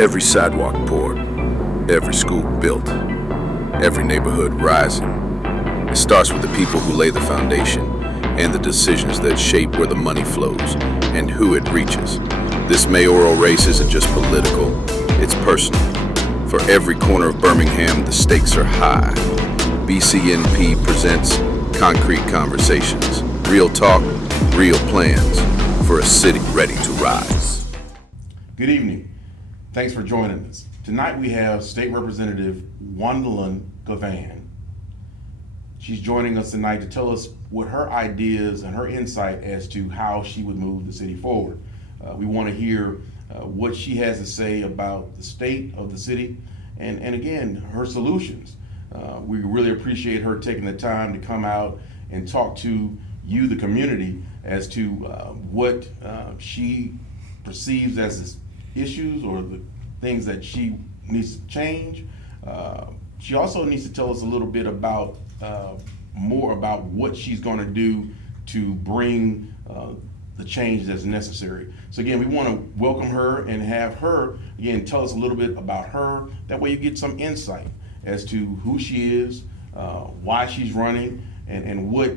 Every sidewalk poured, every school built, every neighborhood rising. It starts with the people who lay the foundation and the decisions that shape where the money flows and who it reaches. This mayoral race isn't just political, it's personal. For every corner of Birmingham, the stakes are high. BCNP presents Concrete Conversations. Real talk, real plans for a city ready to rise. Good evening. Thanks for joining us. Tonight we have State Representative Juandalynn Givan. She's joining us tonight to tell us what her ideas and her insight as to how she would move the city forward. We want to hear what she has to say about the state of the city and again, her solutions. We really appreciate her taking the time to come out and talk to you, the community, as to what she perceives as issues or the things that she needs to change. She also needs to tell us a little bit about more about what she's going to do to bring the change that's necessary. So again, we want to welcome her and have her again tell us a little bit about her. That way you get some insight as to who she is, why she's running, and what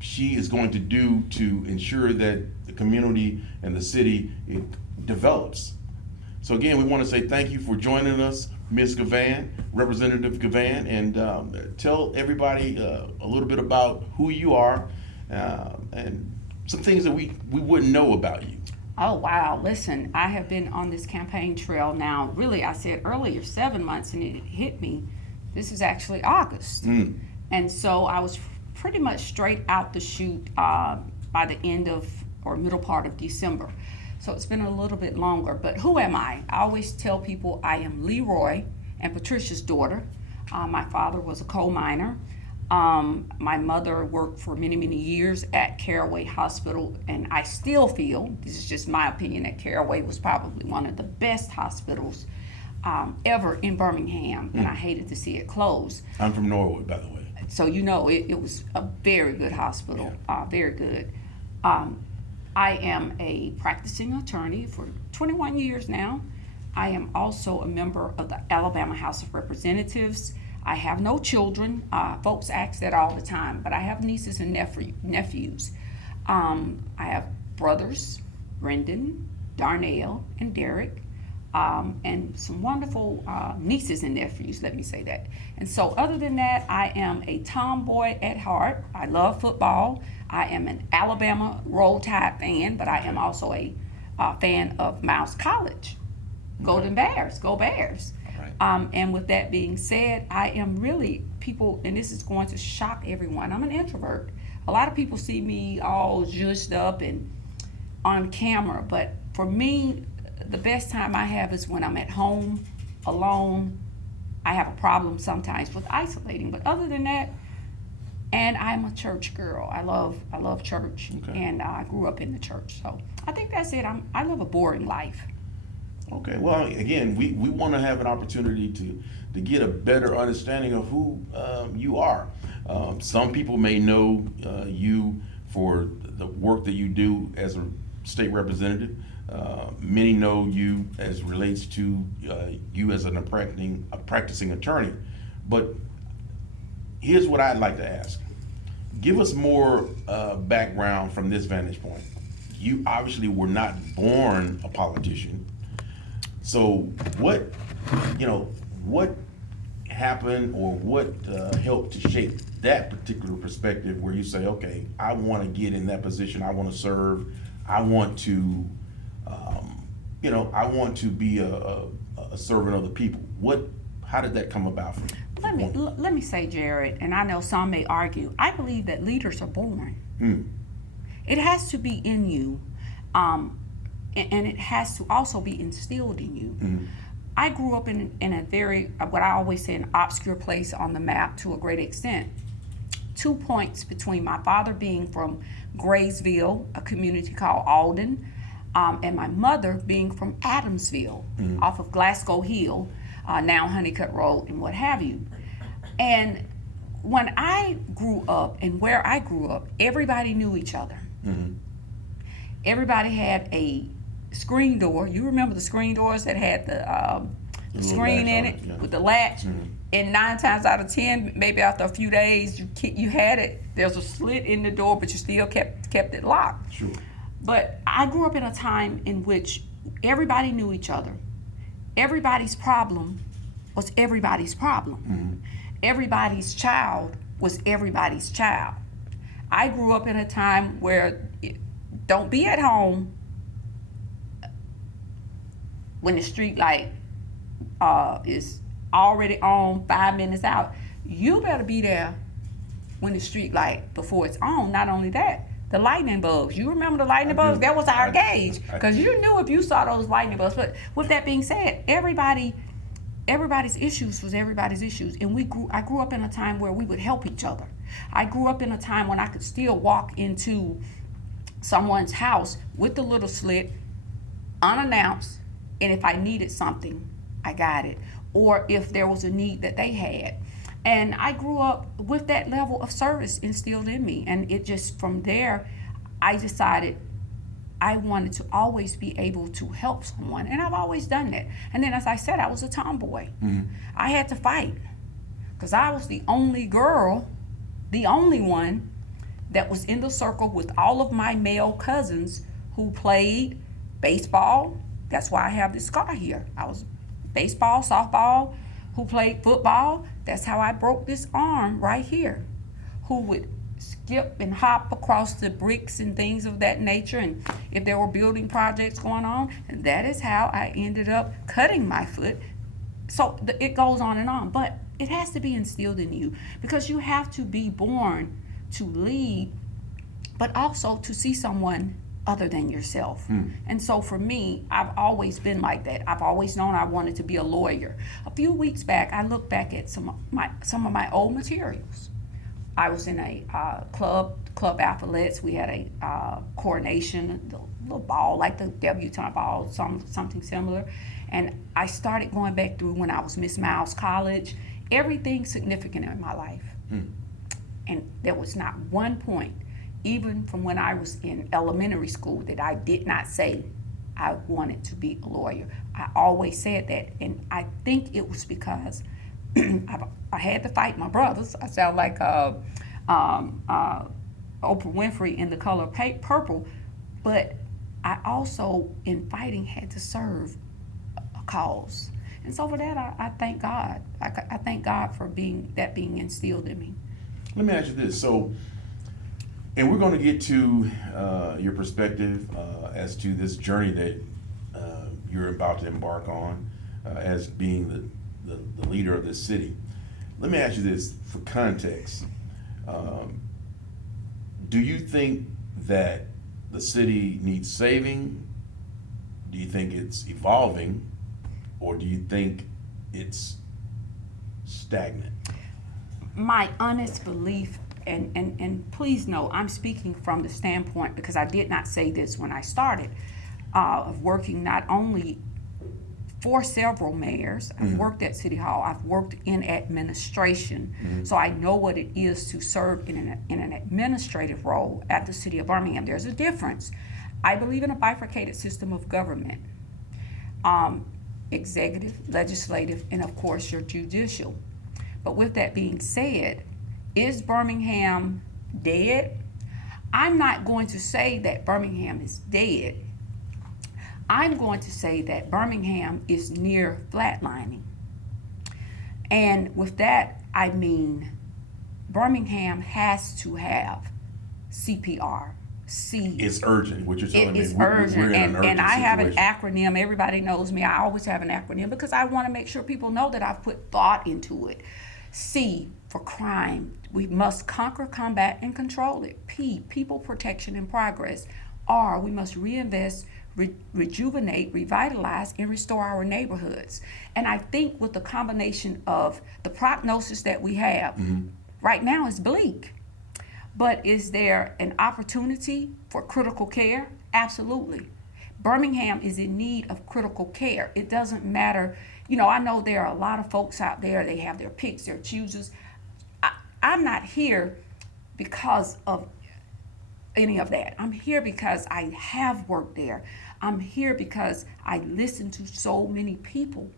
she is going to do to ensure that the community and the city it develops. So again, we want to say thank you for joining us, Ms. Givan, Representative Givan, and tell everybody a little bit about who you are and some things that we wouldn't know about you. Oh, wow. Listen, I have been on this campaign trail now, really, I said earlier, 7 months, and it hit me. This is actually August. And so I was pretty much straight out the chute by the end of or middle part of December. So it's been a little bit longer, but who am I? I always tell people I am Leroy and Patricia's daughter. My father was a coal miner. My mother worked for many, many years at Caraway Hospital, and I still feel, this is just my opinion, that Caraway was probably one of the best hospitals ever in Birmingham, and I hated to see it close. I'm from Norwood, by the way. So you know it was a very good hospital, very good. I am a practicing attorney for 21 years now. I am also a member of the Alabama House of Representatives. I have no children. Folks ask that all the time, but I have nieces and nephews. I have brothers, Brendan, Darnell, and Derek, and some wonderful nieces and nephews, let me say that. And so other than that, I am a tomboy at heart. I love football. I am an Alabama Roll Tide fan, but I am also a fan of Miles College. Golden Bears, go Bears. Right. And with that being said, I am really, people, and this is going to shock everyone, I'm an introvert. A lot of people see me all zhuzhed up and on camera, but for me, the best time I have is when I'm at home, alone. I have a problem sometimes with isolating, but other than that, and I'm a church girl. I love church, and I grew up in the church. So I think that's it. I live a boring life. Okay, well, again, we want to have an opportunity to get a better understanding of who you are. Some people may know you for the work that you do as a state representative. Many know you as relates to you as a practicing attorney. But here's what I'd like to ask. Give us more background from this vantage point. You obviously were not born a politician. So what happened or what helped to shape that particular perspective where you say, okay, I want to get in that position, I want to serve, I want to, I want to be a servant of the people. How did that come about for you? Let me say, Jared, and I know some may argue, I believe that leaders are born. It has to be in you. And it has to also be instilled in you. I grew up in a very, what I always say, an obscure place on the map to a great extent. 2 points between my father being from Graysville, a community called Alden, and my mother being from Adamsville, off of Glasgow Hill, now Honeycutt Road and what have you. And when I grew up and where I grew up, everybody knew each other. Everybody had a screen door. You remember the screen doors that had the little screen latch in on it it, yeah. with the latch? Mhm. And 9 times out of 10, maybe after a few days, you had it. There's a slit in the door, but you still kept it locked. Sure. But I grew up in a time in which everybody knew each other. Everybody's problem was everybody's problem. Everybody's child was everybody's child. I grew up in a time where don't be at home when the street light is already on 5 minutes out. You better be there when the street light before it's on. Not only that, the lightning bulbs. You remember the lightning bulbs? That was our gauge, because you knew if you saw those lightning bulbs. But with that being said, everybody's issues was everybody's issues, and I grew up in a time where we would help each other. I grew up in a time when I could still walk into someone's house with the little slit, unannounced, and if I needed something, I got it, or if there was a need that they had. And I grew up with that level of service instilled in me, and it just, from there, I decided I wanted to always be able to help someone, and I've always done that. And then, as I said, I was a tomboy. I had to fight, because I was the only girl, the only one that was in the circle with all of my male cousins who played baseball. That's why I have this scar here. I was baseball, softball, who played football. That's how I broke this arm right here. Who would skip and hop across the bricks and things of that nature, and if there were building projects going on, and that is how I ended up cutting my foot. So it goes on and on, but it has to be instilled in you, because you have to be born to lead, but also to see someone other than yourself. And so for me, I've always been like that. I've always known I wanted to be a lawyer. A few weeks back, I looked back at some of my old materials. I was in a club athletes. We had a coronation, the little ball, like the debutante ball, something similar. And I started going back through when I was Miss Miles College, everything significant in my life. And there was not one point, even from when I was in elementary school, that I did not say I wanted to be a lawyer. I always said that, and I think it was because I had to fight my brothers. I sound like Oprah Winfrey in The Color Purple, but I also, in fighting, had to serve a cause. And so for that, I thank God. I thank God for being instilled in me. Let me ask you this. So, and we're going to get to your perspective as to this journey that you're about to embark on as being the leader of this city. Let me ask you this for context. Do you think that the city needs saving? Do you think it's evolving? Or do you think it's stagnant? My honest belief, and please know, I'm speaking from the standpoint, because I did not say this when I started, of working not only for several mayors. I've worked at City Hall. I've worked in administration. So I know what it is to serve in an administrative role at the City of Birmingham. There's a difference. I believe in a bifurcated system of government. Executive, legislative, and of course your judicial. But with that being said, is Birmingham dead? I'm not going to say that Birmingham is dead. I'm going to say that Birmingham is near flatlining. And with that, I mean Birmingham has to have CPR. It's urgent. What you're telling me. It's urgent, we're in an urgent and I have an situation. acronym. Everybody knows me. I always have an acronym because I want to make sure people know that I've put thought into it. C, for crime. We must conquer, combat, and control it. P, people protection and progress. R, we must reinvest, rejuvenate, revitalize, and restore our neighborhoods. And I think with the combination of the prognosis that we have, right now is bleak. But is there an opportunity for critical care? Absolutely. Birmingham is in need of critical care. It doesn't matter. You know, I know there are a lot of folks out there, they have their picks, their choosers. I'm not here because of any of that. I'm here because I have worked there. I'm here because I listen to so many people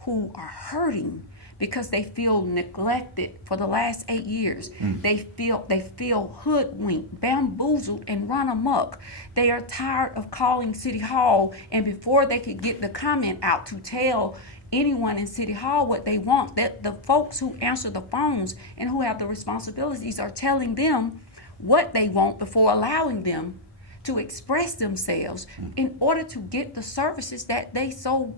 who are hurting because they feel neglected for the last 8 years. They feel hoodwinked, bamboozled, and run amok. They are tired of calling City Hall, and before they could get the comment out to tell anyone in City Hall what they want, that the folks who answer the phones and who have the responsibilities are telling them what they want before allowing them to express themselves in order to get the services that they so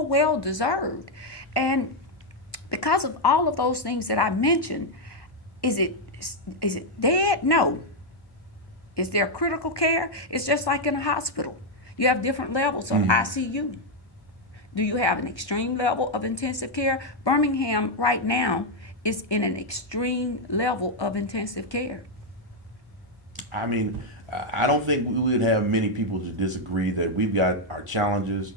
well deserved. And because of all of those things that I mentioned, is it dead? No. Is there critical care? It's just like in a hospital. You have different levels of ICU. Do you have an extreme level of intensive care? Birmingham right now is in an extreme level of intensive care. I mean, I don't think we would have many people to disagree that we've got our challenges.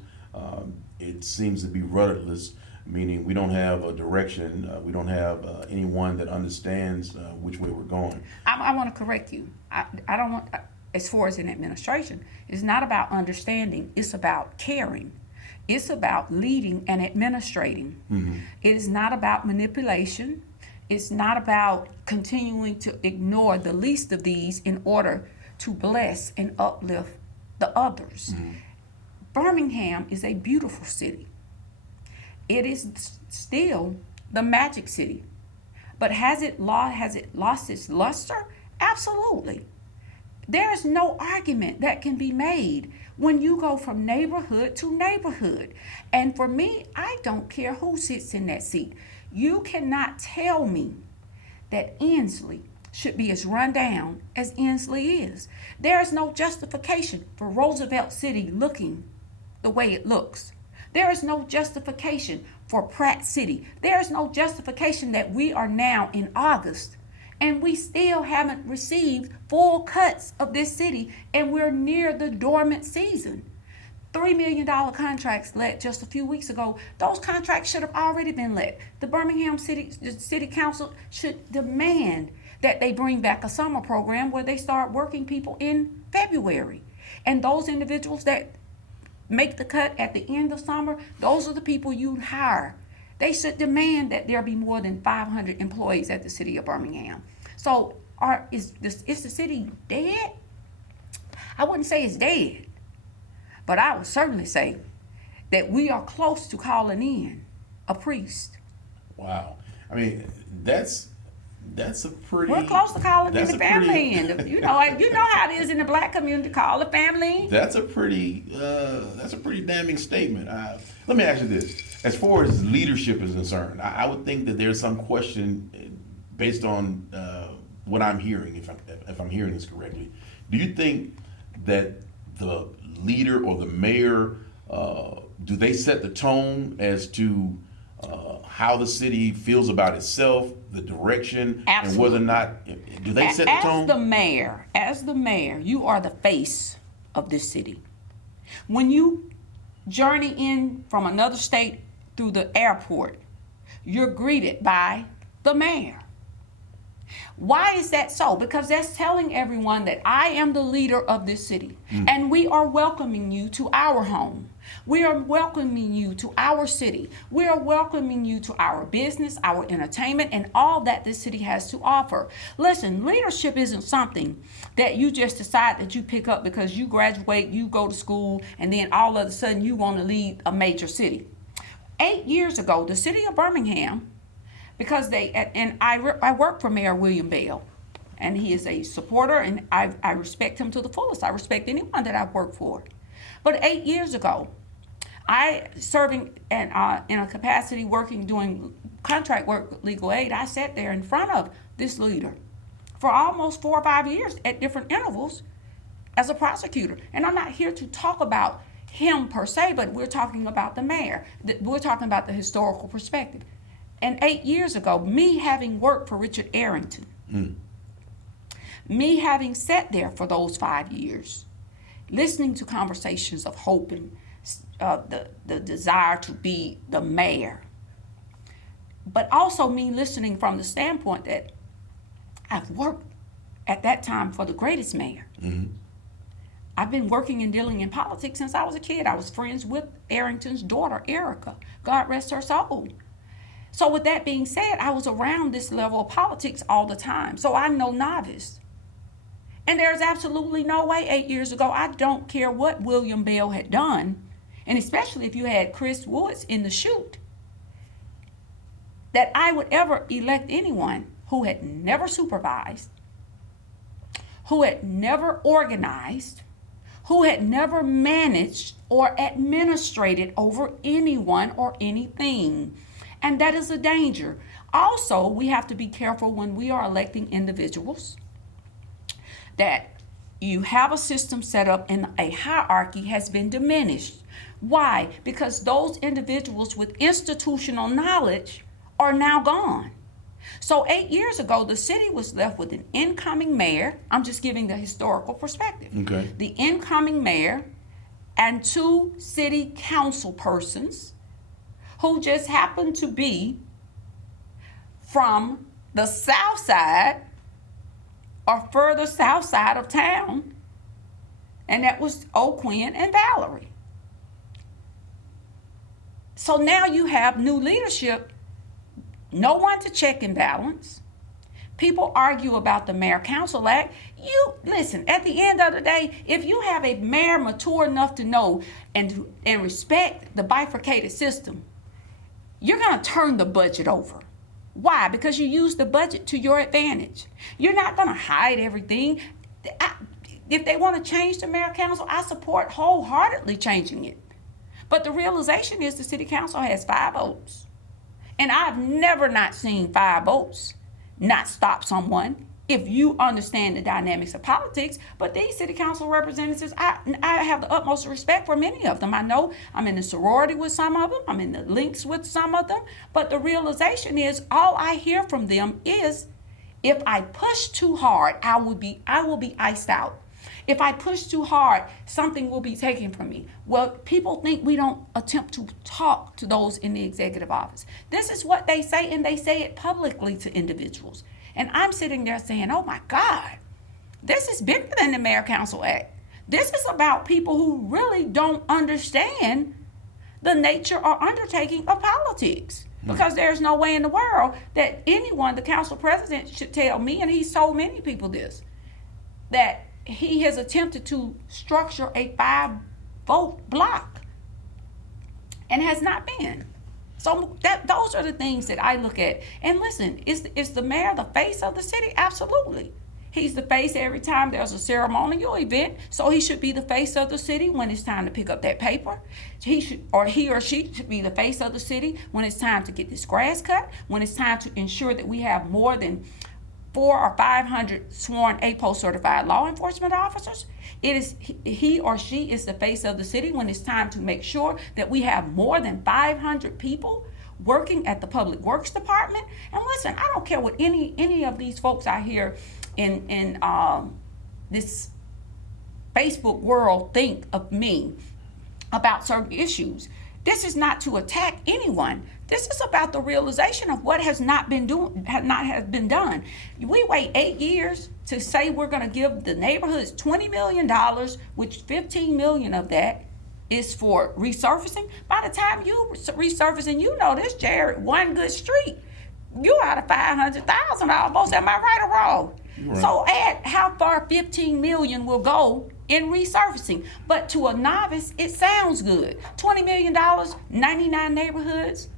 It seems to be rudderless, meaning we don't have a direction. We don't have anyone that understands which way we're going. I want to correct you. I don't want, as far as in administration, it's not about understanding, it's about caring. It's about leading and administrating. It is not about manipulation. It's not about continuing to ignore the least of these in order to bless and uplift the others. Birmingham is a beautiful city. It is still the magic city. But has it lost its luster? Absolutely. There is no argument that can be made when you go from neighborhood to neighborhood. And for me, I don't care who sits in that seat. You cannot tell me that Ensley should be as run down as Ensley is. There is no justification for Roosevelt City looking the way it looks. There is no justification for Pratt City. There is no justification that we are now in August and we still haven't received full cuts of this city, and we're near the dormant season. $3 million contracts let just a few weeks ago. Those contracts should have already been let. The Birmingham City Council should demand that they bring back a summer program where they start working people in February. And those individuals that make the cut at the end of summer, those are the people you hire. They should demand that there be more than 500 employees at the city of Birmingham. So is the city dead? I wouldn't say it's dead, but I would certainly say that we are close to calling in a priest. Wow. I mean, that's a pretty... We're close to calling in the family in. You know how it is in the black community, call the family in. That's a pretty damning statement. Let me ask you this. As far as leadership is concerned, I would think that there's some question based on what I'm hearing, if I'm hearing this correctly. Do you think that the leader or the mayor, do they set the tone as to how the city feels about itself, the direction, Absolutely. And whether or not, do they set the tone? As the mayor, you are the face of this city. When you journey in from another state through the airport, you're greeted by the mayor. Why is that so? Because that's telling everyone that I am the leader of this city, and we are welcoming you to our home. We are welcoming you to our city. We are welcoming you to our business, our entertainment, and all that this city has to offer. Listen, leadership isn't something that you just decide that you pick up because you graduate, you go to school, and then all of a sudden you want to lead a major city. 8 years ago, the city of Birmingham, because I work for Mayor William Bell, and he is a supporter, and I respect him to the fullest. I respect anyone that I've worked for. But 8 years ago, I serving in a capacity working doing contract work with legal aid, I sat there in front of this leader for almost 4 or 5 years at different intervals as a prosecutor. And I'm not here to talk about him per se, but we're talking about the mayor. We're talking about the historical perspective. And 8 years ago, me having worked for Richard Arrington, me having sat there for those 5 years, listening to conversations of hope and the desire to be the mayor, but also me listening from the standpoint that I've worked at that time for the greatest mayor. I've been working and dealing in politics since I was a kid. I was friends with Arrington's daughter, Erica. God rest her soul. So with that being said, I was around this level of politics all the time. So I'm no novice. And there's absolutely no way 8 years ago, I don't care what William Bell had done, and especially if you had Chris Woods in the chute, that I would ever elect anyone who had never supervised, who had never organized, who had never managed or administrated over anyone or anything. And that is a danger. Also, we have to be careful when we are electing individuals that you have a system set up and a hierarchy has been diminished. Why? Because those individuals with institutional knowledge are now gone. So 8 years ago, the city was left with an incoming mayor. I'm just giving the historical perspective. Okay. The incoming mayor and 2 city council persons who just happened to be from the south side or further south side of town, and that was O'Quinn and Valerie. So now you have new leadership, no one to check and balance. People argue about the Mayor-Council Act. You listen, at the end of the day, if you have a mayor mature enough to know and respect the bifurcated system, you're going to turn the budget over. Why? Because you use the budget to your advantage. You're not going to hide everything. If they want to change the mayor council, I support wholeheartedly changing it. But the realization is the city council has 5 votes. And I've never not seen 5 votes not stop someone if you understand the dynamics of politics. But these city council representatives, I have the utmost respect for many of them. I know I'm in the sorority with some of them. I'm in the links with some of them. But the realization is all I hear from them is if I push too hard, I will be iced out. If I push too hard, something will be taken from me. Well, people think we don't attempt to talk to those in the executive office. This is what they say, and they say it publicly to individuals. And I'm sitting there saying, oh my God, this is bigger than the Mayor-Council Act. This is about people who really don't understand the nature or undertaking of politics. Because there's no way in the world that anyone, the council president, should tell me, and he's told many people this, that he has attempted to structure a 5-vote block and has not been. So those are the things that I look at. And listen, is the mayor the face of the city? Absolutely. He's the face every time there's a ceremonial event, so he should be the face of the city when it's time to pick up that paper. He or she should be the face of the city when it's time to get this grass cut, when it's time to ensure that we have more than 400 or 500 sworn APO certified law enforcement officers. It is he or she is the face of the city when it's time to make sure that we have more than 500 people working at the Public Works Department. And listen, I don't care what any of these folks out here in this Facebook world think of me about certain issues. This is not to attack anyone. This is about the realization of what has not been done. We wait 8 years to say we're going to give the neighborhoods $20 million, which $15 million of that is for resurfacing. By the time you resurfacing, you know this, Jared, one good street, you out of $500,000 almost. Am I right or wrong? Right. So add how far $15 million will go in resurfacing. But to a novice, it sounds good. $20 million, 99 neighborhoods,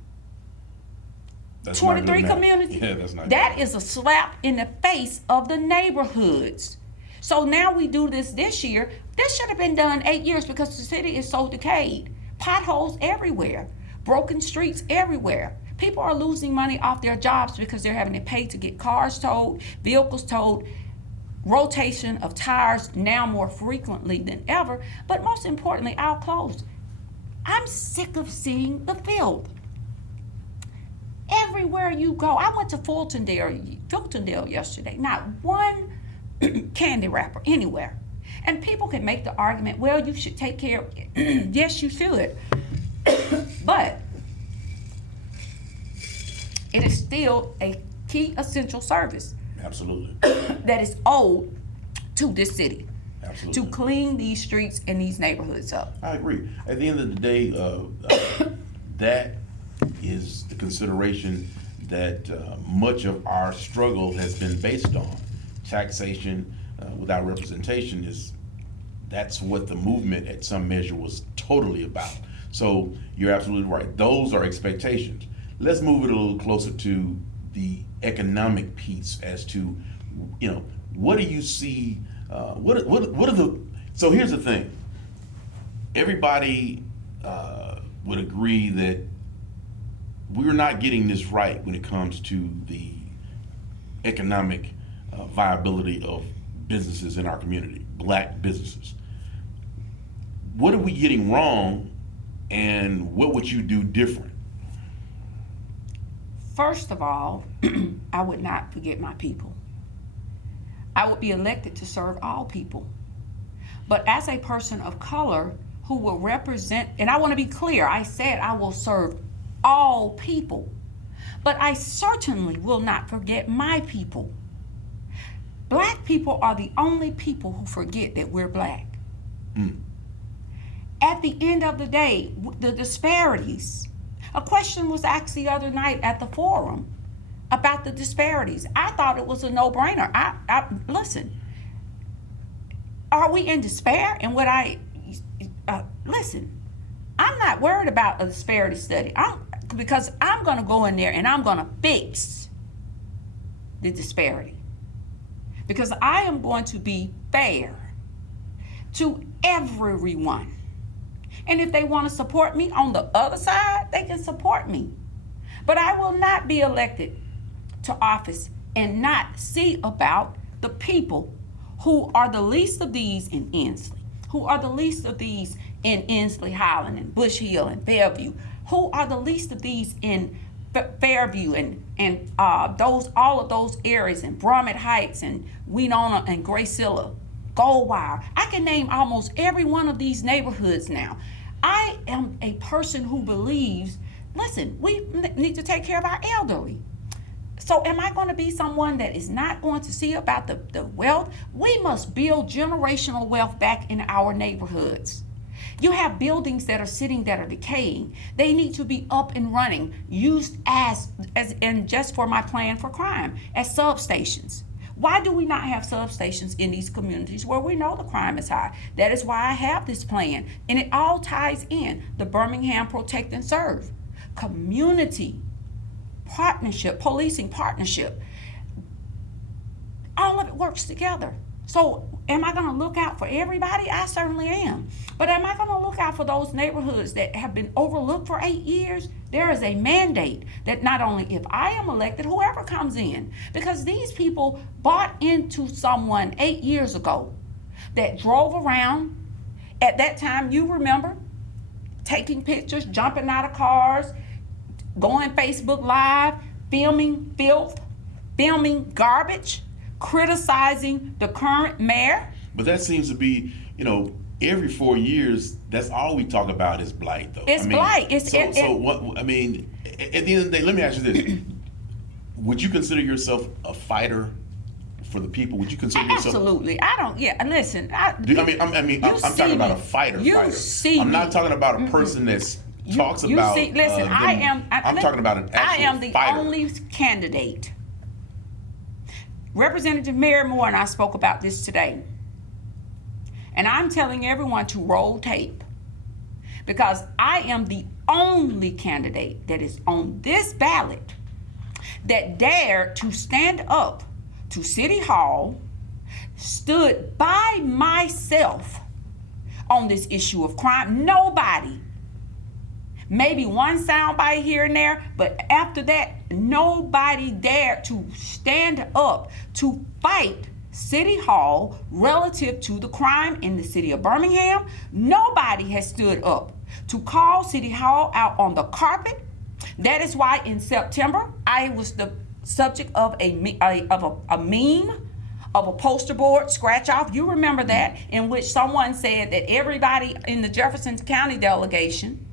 that's 23 communities. Yeah, that's not that is a slap in the face of the neighborhoods. So now we do this year. This should have been done 8 years because the city is so decayed. Potholes everywhere, broken streets everywhere. People are losing money off their jobs because they're having to pay to get cars towed, vehicles towed, rotation of tires now more frequently than ever. But most importantly, I'll close. I'm sick of seeing the filth. Everywhere you go, I went to Fultondale yesterday, not one candy wrapper anywhere. And people can make the argument, well, you should take care of it. Yes, you should. But it is still a key essential service. Absolutely. That is owed to this city. Absolutely. to clean these streets and these neighborhoods up. I agree. At the end of the day, that is the consideration that much of our struggle has been based on. Taxation without representation that's what the movement at some measure was totally about. So you're absolutely right. Those are expectations. Let's move it a little closer to the economic piece as to, what do you see, so here's the thing. Everybody would agree that we're not getting this right when it comes to the economic viability of businesses in our community, black businesses. What are we getting wrong, and what would you do different? First of all, I would not forget my people. I would be elected to serve all people. But as a person of color who will represent, and I want to be clear, I said I will serve all people, but I certainly will not forget my people. Black people are the only people who forget that we're black. At the end of the day, the disparities. A question was asked the other night at the forum about the disparities. I thought it was a no-brainer. Listen, are we in despair? And listen, I'm not worried about a disparity study because I'm going to go in there and I'm going to fix the disparity. Because I am going to be fair to everyone. And if they want to support me on the other side, they can support me. But I will not be elected to office and not see about the people who are the least of these in Ensley, who are the least of these in Ensley Highland and Bush Hill and Fairview, who are the least of these in Fairview and all of those areas in Bromett Heights and Winona and Gracilla, Goldwire. I can name almost every one of these neighborhoods now. I am a person who believes, listen, we need to take care of our elderly. So am I going to be someone that is not going to see about the wealth? We must build generational wealth back in our neighborhoods. You have buildings that are sitting that are decaying. They need to be up and running, used as and just for my plan for crime, as substations. Why do we not have substations in these communities where we know the crime is high? That is why I have this plan. And it all ties in the Birmingham Protect and Serve. Community, partnership, policing partnership. All of it works together. So am I going to look out for everybody? I certainly am. But am I going to look out for those neighborhoods that have been overlooked for 8 years? There is a mandate that not only if I am elected, whoever comes in, because these people bought into someone 8 years ago that drove around. At that time, you remember, taking pictures, jumping out of cars, going Facebook Live, filming filth, filming garbage, criticizing the current mayor. But that seems to be, every 4 years, that's all we talk about is blight, though. It's blight. At the end of the day, let me ask you this. Would you consider yourself a fighter for the people? Would you consider yourself? Absolutely. I don't, listen. I'm talking about a fighter. I'm not talking about a person that's talks about. Listen, I'm talking about an actual I am the fighter. only candidate. Representative Mary Moore and I spoke about this today. And I'm telling everyone to roll tape because I am the only candidate that is on this ballot that dared to stand up to City Hall, stood by myself on this issue of crime. Nobody. Maybe one soundbite here and there, but after that, nobody dared to stand up to fight City Hall relative to the crime in the city of Birmingham. Nobody has stood up to call City Hall out on the carpet. That is why in September, I was the subject of a meme, of a poster board scratch off. You remember that, in which someone said that everybody in the Jefferson County delegation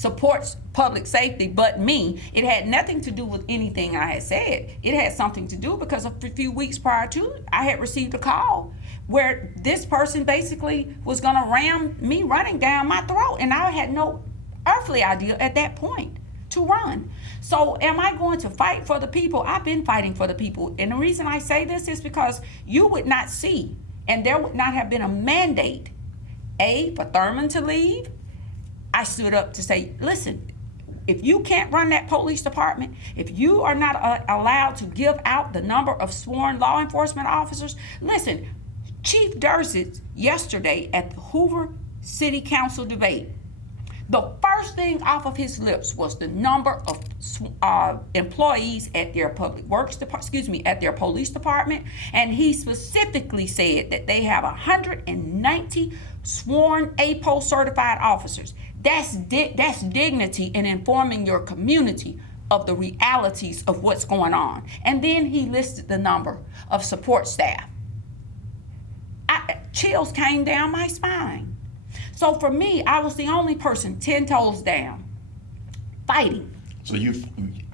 supports public safety but me. It had nothing to do with anything I had said. It had something to do because a few weeks prior to, I had received a call where this person basically was going to ram me running down my throat, and I had no earthly idea at that point to run. So am I going to fight for the people? I've been fighting for the people, and the reason I say this is because you would not see, and there would not have been a mandate, for Thurman to leave. I stood up to say, listen, if you can't run that police department, if you are not allowed to give out the number of sworn law enforcement officers, listen, Chief Dursett yesterday at the Hoover City Council debate, the first thing off of his lips was the number of employees at their public works department, at their police department, and he specifically said that they have 190 sworn APO certified officers. That's dignity in informing your community of the realities of what's going on. And then he listed the number of support staff. Chills came down my spine. So for me, I was the only person 10 toes down, fighting. So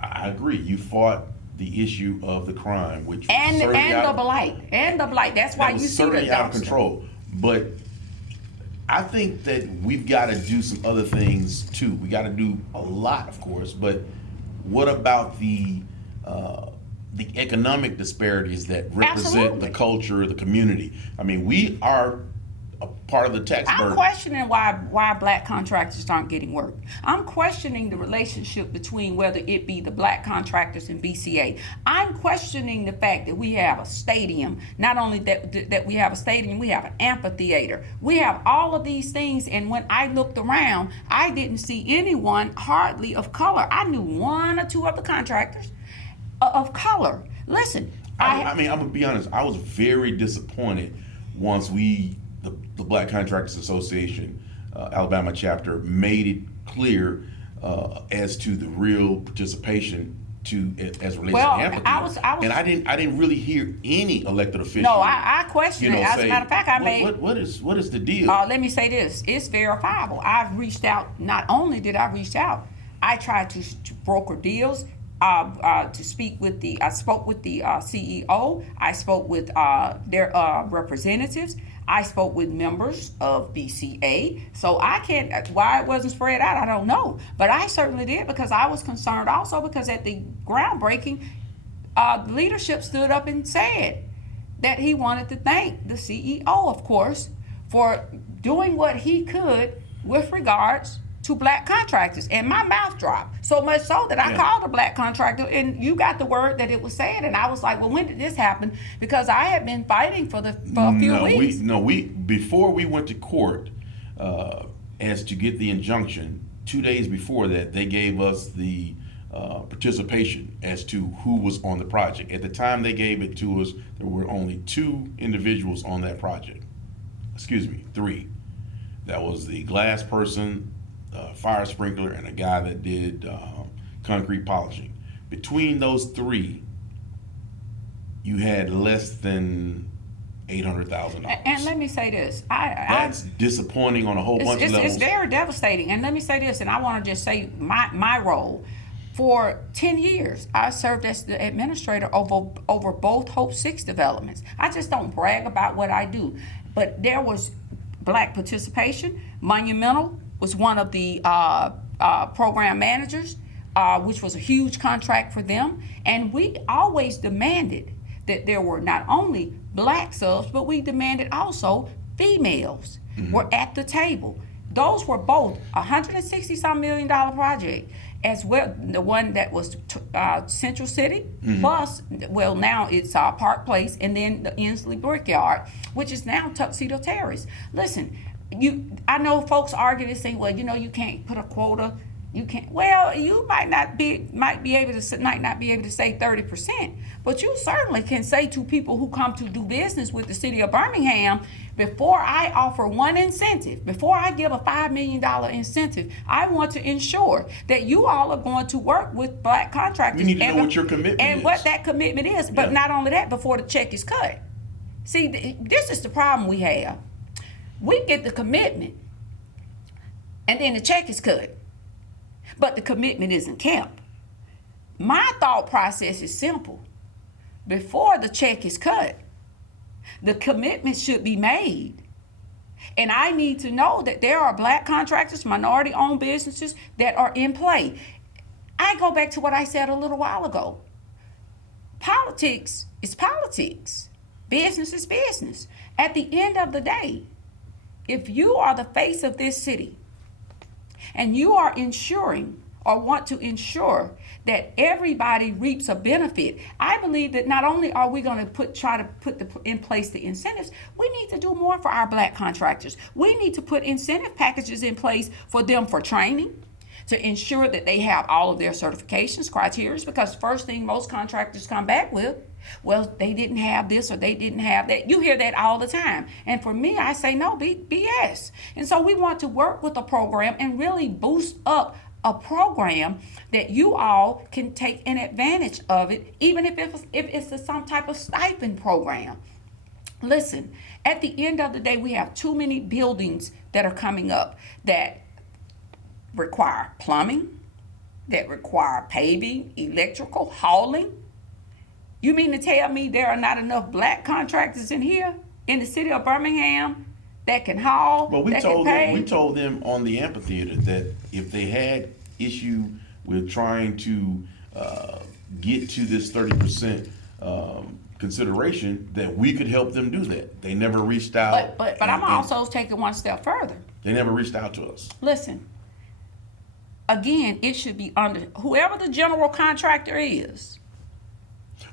I agree, you fought the issue of the crime, which and the blight. That's why you see the certainly out of dumpster. control. But I think that we've got to do some other things too. We got to do a lot, of course, but what about the economic disparities that represent Absolutely. the culture, the community? I mean, we are a part of the tax burden. I'm questioning why black contractors aren't getting work. I'm questioning the relationship between whether it be the black contractors and BCA. I'm questioning the fact that we have a stadium. Not only that we have a stadium, we have an amphitheater. We have all of these things, and when I looked around, I didn't see anyone hardly of color. I knew one or two of the contractors of color. Listen, I mean, I'm gonna be honest. I was very disappointed once the Black Contractors Association, Alabama chapter, made it clear as to the real participation as relates to amphitheater. And I didn't really hear any elected official. No, I question it. As a matter of fact, what is the deal? Let me say this: it's verifiable. I've reached out. Not only did I reach out, I tried to broker deals. I spoke with the CEO. I spoke with their representatives. I spoke with members of BCA. So I can't, why it wasn't spread out, I don't know. But I certainly did, because I was concerned also, because at the groundbreaking, the leadership stood up and said that he wanted to thank the CEO, of course, for doing what he could with regards to black contractors, and my mouth dropped so much so that I called a black contractor, and you got the word that it was said, and I was like, well, when did this happen? Because I had been fighting for a few weeks. Before we went to court as to get the injunction, 2 days before that, they gave us the participation as to who was on the project. At the time they gave it to us, there were only 2 individuals on that project. Excuse me, 3. That was the glass person, fire sprinkler, and a guy that did concrete polishing. Between those 3, you had less than $800,000. And let me say this, that's disappointing on a whole bunch of levels. It's very devastating. And let me say this, and I want to just say my role. For 10 years, I served as the administrator over both Hope 6 developments. I just don't brag about what I do, but there was black participation. Monumental was one of the program managers, which was a huge contract for them. And we always demanded that there were not only black subs, but we demanded also females were at the table. Those were both $160-some million project, as well. The one that was Central City, plus, well, now it's Park Place, and then the Inslee Brickyard, which is now Tuxedo Terrace. Listen, I know folks argue this thing. Well, you can't put a quota. You can't. Well, you might not be able to say 30%, but you certainly can say to people who come to do business with the city of Birmingham, before I offer one incentive, before I give a $5 million incentive, I want to ensure that you all are going to work with black contractors. We need to know what your commitment is. And what that commitment is. But not only that, before the check is cut. See, this is the problem we have. We get the commitment, and then the check is cut. but the commitment isn't kept. My thought process is simple. Before the check is cut, the commitment should be made. And I need to know that there are black contractors, minority-owned businesses that are in play. I go back to what I said a little while ago. Politics is politics. Business is business. At the end of the day, if you are the face of this city and you are ensuring or want to ensure that everybody reaps a benefit, I believe that not only are we going to try to put in place the incentives, we need to do more for our black contractors. We need to put incentive packages in place for them for training, to ensure that they have all of their certifications, criteria, because first thing most contractors come back with, well, they didn't have this or they didn't have that. You hear that all the time. And for me, I say, no, BS. And so we want to work with a program and really boost up a program that you all can take an advantage of it, even if it's some type of stipend program. Listen, at the end of the day, we have too many buildings that are coming up that require plumbing, that require paving, electrical, hauling. You mean to tell me there are not enough black contractors in here, in the city of Birmingham, that can haul, But we that can pay? told them on the amphitheater that if they had issue with trying to get to this 30% consideration, that we could help them do that. They never reached out. But I'm also taking one step further. They never reached out to us. Listen, again, it should be under whoever the general contractor is.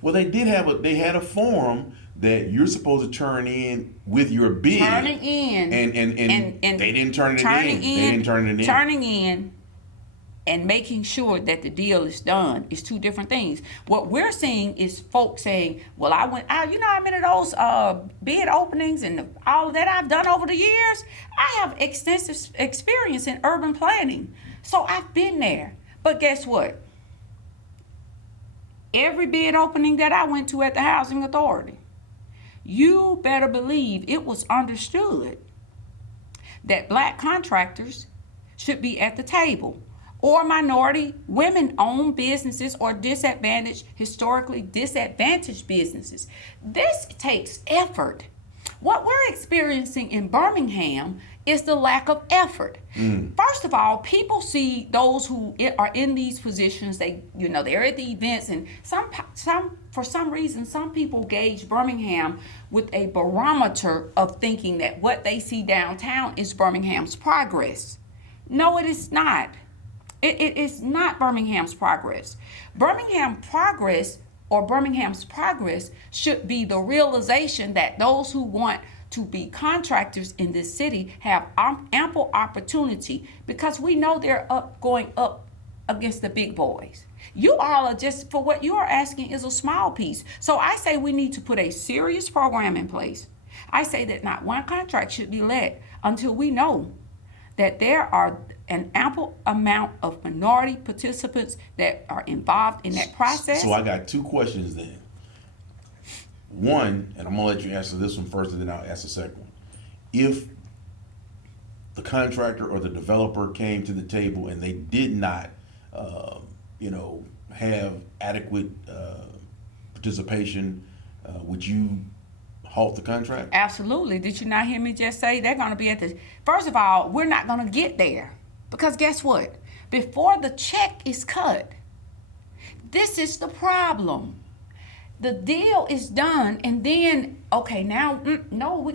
Well, they had a form that you're supposed to turn in with your bid. Turning in. And they didn't turn it in. They didn't turn it in. Turning in and making sure that the deal is done is two different things. What we're seeing is folks saying, well, you know how many of those bid openings and all of that I've done over the years? I have extensive experience in urban planning. So I've been there. But guess what? Every bid opening that I went to at the Housing Authority, you better believe it was understood that black contractors should be at the table, or minority women-owned businesses or historically disadvantaged businesses. This takes effort. What we're experiencing in Birmingham is the lack of effort. First of all, people see those who are in these positions, they're at the events, and for some reason, some people gauge Birmingham with a barometer of thinking that what they see downtown is Birmingham's progress. No, it is not. It is not Birmingham's progress. Birmingham's progress should be the realization that those who want to be contractors in this city have ample opportunity, because we know they're going up against the big boys. You all are just, for what you are asking is a small piece. So I say we need to put a serious program in place. I say that not one contract should be let until we know that there are an ample amount of minority participants that are involved in that process. So I got two questions then. One, and I'm gonna let you answer this one first, and then I'll ask the second one. If the contractor or the developer came to the table and they did not, have adequate participation, would you halt the contract? Absolutely. Did you not hear me just say they're going to be at the... First of all, we're not going to get there, because guess what? Before the check is cut, this is the problem. The deal is done, and then, okay, now, no.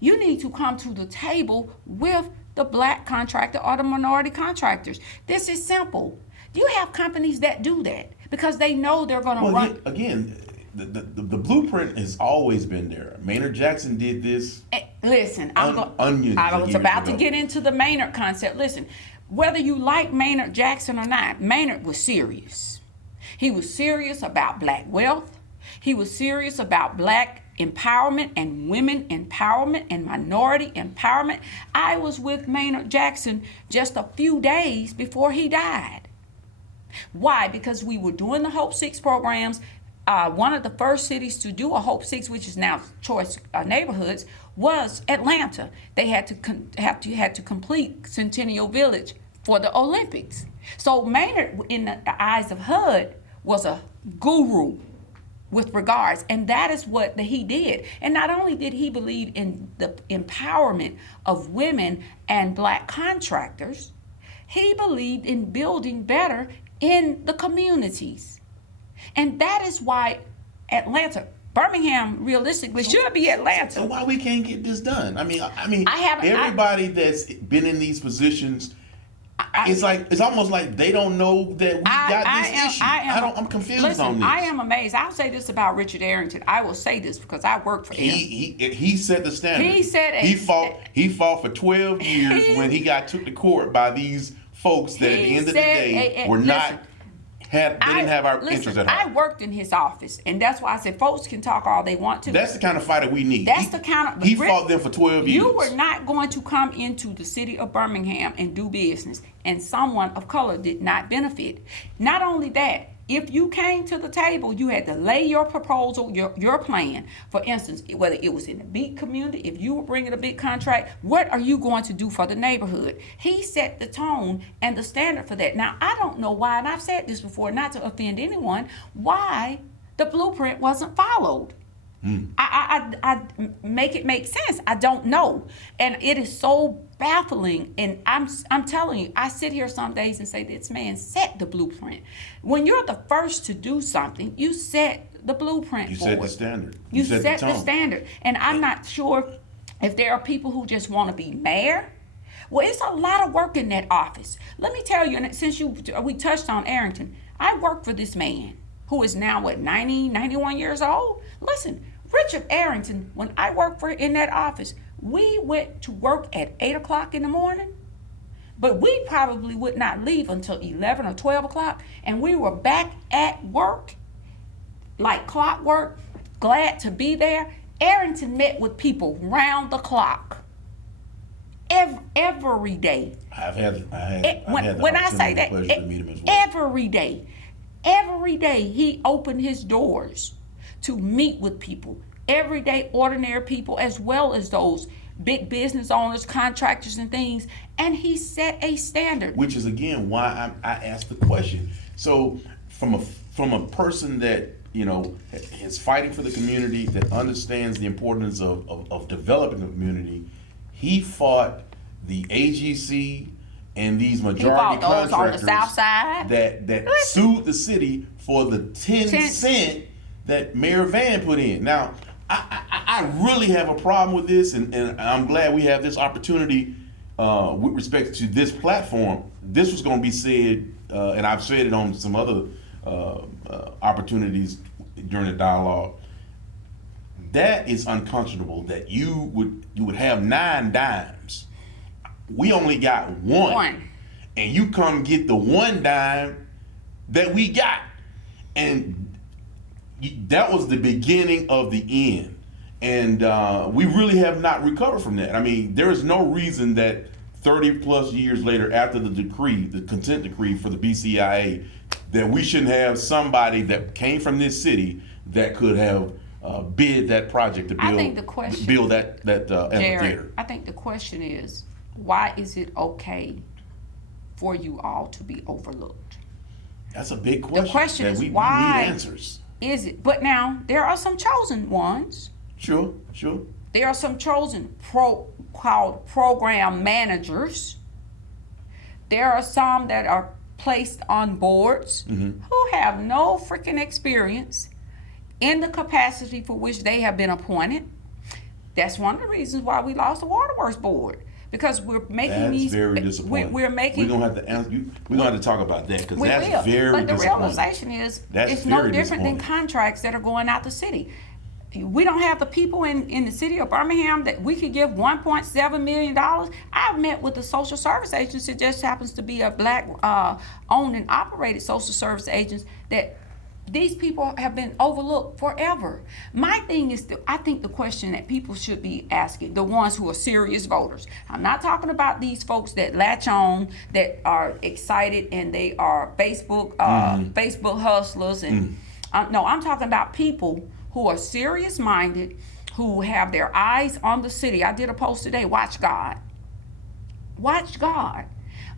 You need to come to the table with the black contractor or the minority contractors. This is simple. You have companies that do that because they know they're going to run... Again, the blueprint has always been there. Maynard Jackson did this. Listen, I was about to get into the Maynard concept. Listen, whether you like Maynard Jackson or not, Maynard was serious. He was serious about black wealth. He was serious about black empowerment and women empowerment and minority empowerment. I was with Maynard Jackson just a few days before he died. Why? Because we were doing the Hope 6 programs. One of the first cities to do a Hope 6, which is now Choice Neighborhoods, was Atlanta. They had to complete Centennial Village for the Olympics. So Maynard, in the eyes of HUD, was a guru with regards, and that is what he did. And not only did he believe in the empowerment of women and black contractors, he believed in building better in the communities. And that is why Birmingham realistically should be Atlanta. So why we can't get this done? I mean, everybody that's been in these positions, it's almost like they don't know that we got this issue. I'm confused on this. I am amazed. I'll say this about Richard Arrington. I will say this because I work for him. He set the standard. He fought for 12 years when he took to court by these folks that at the end of the day didn't have our interests at heart. I worked in his office, and that's why I said folks can talk all they want to. That's the kind of fighter we need. He fought them for 12 years. You were not going to come into the city of Birmingham and do business, and someone of color did not benefit. Not only that, if you came to the table, you had to lay your proposal, your plan. For instance, whether it was in the big community, if you were bringing a big contract, what are you going to do for the neighborhood? He set the tone and the standard for that. Now, I don't know why, and I've said this before, not to offend anyone, why the blueprint wasn't followed. I make it make sense. I don't know. And it is so baffling. And I'm telling you, I sit here some days and say, this man set the blueprint. When you're the first to do something, you set the blueprint You forward. set the standard. You set the standard. And I'm not sure if there are people who just want to be mayor. Well, it's a lot of work in that office. Let me tell you, and since we touched on Arrington, I work for this man who is now, 91 years old? Listen, Richard Arrington, when I worked in that office, we went to work at 8 o'clock in the morning, but we probably would not leave until 11 or 12 o'clock, and we were back at work like clockwork, glad to be there. Arrington met with people round the clock. Every day. When I say that, every day he opened his doors to meet with people, everyday ordinary people, as well as those big business owners, contractors, and things, and he set a standard. Which is again why I asked the question. So from a person that is fighting for the community, that understands the importance of developing the community, he fought the AGC and these majority contractors on the south side that sued the city for the 10 cent that Mayor Van put in. Now, I really have a problem with this, and I'm glad we have this opportunity with respect to this platform. This was going to be said, and I've said it on some other opportunities during the dialogue. That is unconscionable that you would have 9 dimes. We only got one. And you come get the 1 dime that we got. And that was the beginning of the end. And we really have not recovered from that. I mean, there is no reason that 30 plus years later, after the consent decree for the BCIA, that we shouldn't have somebody that came from this city that could have bid that project to build that amphitheater. I think the question is, why is it okay for you all to be overlooked? That's a big question. The question is, we why need answers. Is it? But now there are some chosen ones. Sure. There are some chosen called program managers. There are some that are placed on boards who have no freaking experience in the capacity for which they have been appointed. That's one of the reasons why we lost the Waterworks Board. Because we're making That's very disappointing. We're going to have to answer. We're going to have to talk about that because that's very disappointing. But the realization is, it's no different than contracts that are going out the city. We don't have the people in the city of Birmingham that we could give $1.7 million. I've met with the social service agency, just happens to be a black owned and operated social service agency, that these people have been overlooked forever. My thing is, I think the question that people should be asking, the ones who are serious voters. I'm not talking about these folks that latch on, that are excited and they are Facebook hustlers. And no, I'm talking about people who are serious-minded, who have their eyes on the city. I did a post today, watch God. Watch God.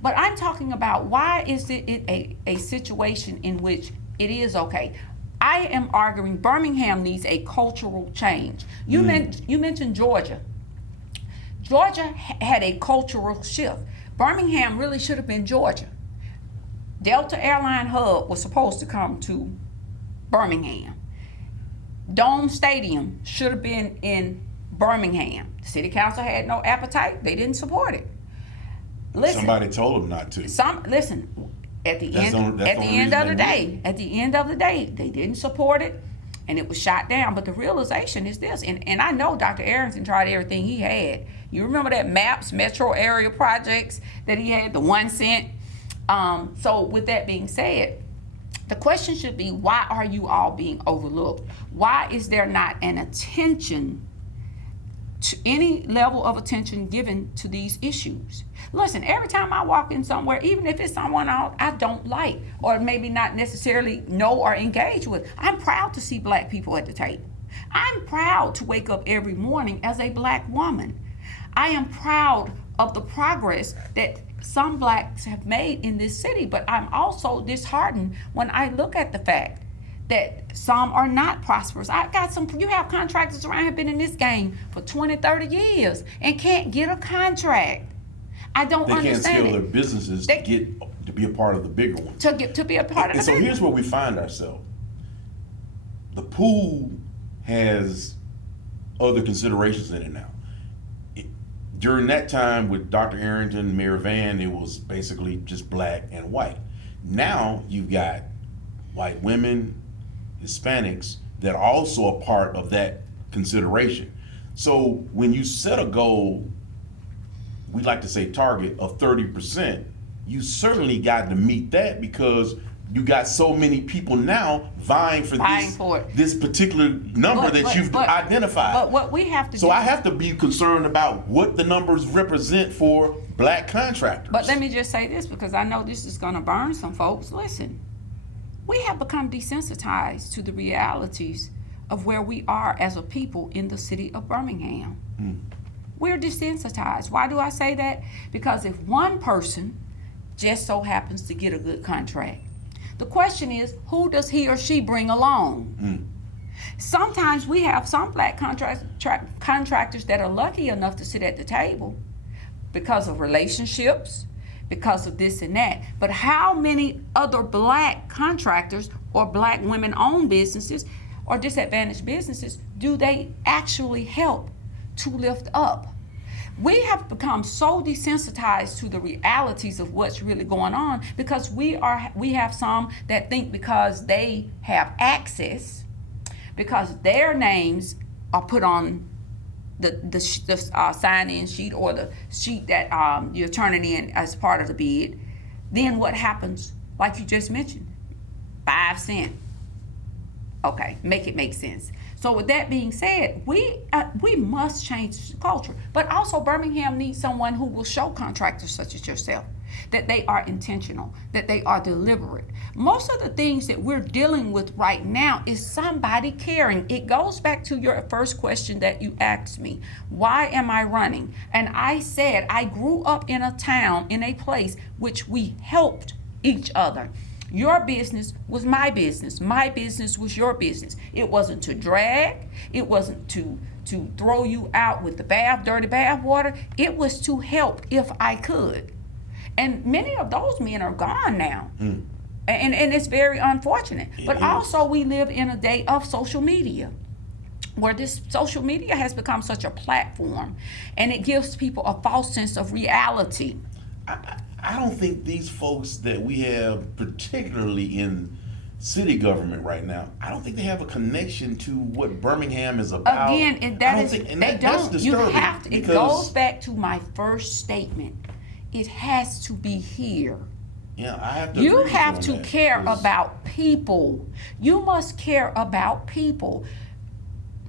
But I'm talking about why is it a situation in which it is okay. I am arguing Birmingham needs a cultural change. You mentioned Georgia. Georgia had a cultural shift. Birmingham really should have been Georgia. Delta Airline Hub was supposed to come to Birmingham. Dome Stadium should have been in Birmingham. The city council had no appetite. They didn't support it. Listen, Somebody told them not to. listen. At the end of the day, they didn't support it, and it was shot down. But the realization is this, and I know Dr. Arrington tried everything he had. You remember that MAPS, metro area projects that he had, the 1 cent. So with that being said, the question should be, why are you all being overlooked? Why is there not an attention, to any level of attention given to these issues? Listen, every time I walk in somewhere, even if it's someone I don't like or maybe not necessarily know or engage with, I'm proud to see black people at the table. I'm proud to wake up every morning as a black woman. I am proud of the progress that some blacks have made in this city, but I'm also disheartened when I look at the fact that some are not prosperous. You have contractors around here been in this game for 20, 30 years and can't get a contract. I don't understand. They can't scale it. their businesses to be a part of the bigger one. To be a part of the And so bigger here's where we find ourselves. The pool has other considerations in it now. During that time with Dr. Arrington, Mayor Van, it was basically just black and white. Now you've got white women, Hispanics that are also a part of that consideration. So when you set a goal, we like to say target of 30%, you certainly got to meet that because you got so many people now vying for this particular number that you've identified. But what we have to do. So I have to be concerned about what the numbers represent for black contractors. But let me just say this, because I know this is going to burn some folks. Listen, we have become desensitized to the realities of where we are as a people in the city of Birmingham. We're desensitized. Why do I say that? Because if one person just so happens to get a good contract, the question is, who does he or she bring along? Sometimes we have some black contractors that are lucky enough to sit at the table because of relationships, because of this and that. But how many other black contractors or black women-owned businesses or disadvantaged businesses do they actually help to lift up? We have become so desensitized to the realities of what's really going on because we have some that think because they have access, because their names are put on the sign-in sheet or the sheet that you're turning in as part of the bid, then what happens, like you just mentioned, 5 cents. Okay, make it make sense. So with that being said, we must change the culture. But also Birmingham needs someone who will show contractors such as yourself that they are intentional, that they are deliberate. Most of the things that we're dealing with right now is somebody caring. It goes back to your first question that you asked me. Why am I running? And I said I grew up in a town, in a place which we helped each other. Your business was my business. My business was your business. It wasn't to drag. It wasn't to throw you out with the dirty bath water. It was to help if I could. And many of those men are gone now. And it's very unfortunate. But also we live in a day of social media, where this social media has become such a platform, and it gives people a false sense of reality. I don't think these folks that we have, particularly in city government right now, I don't think they have a connection to what Birmingham is about. Again, that's disturbing. You have to. It goes back to my first statement. It has to be here. Yeah, I have to. You have to care about people. You must care about people.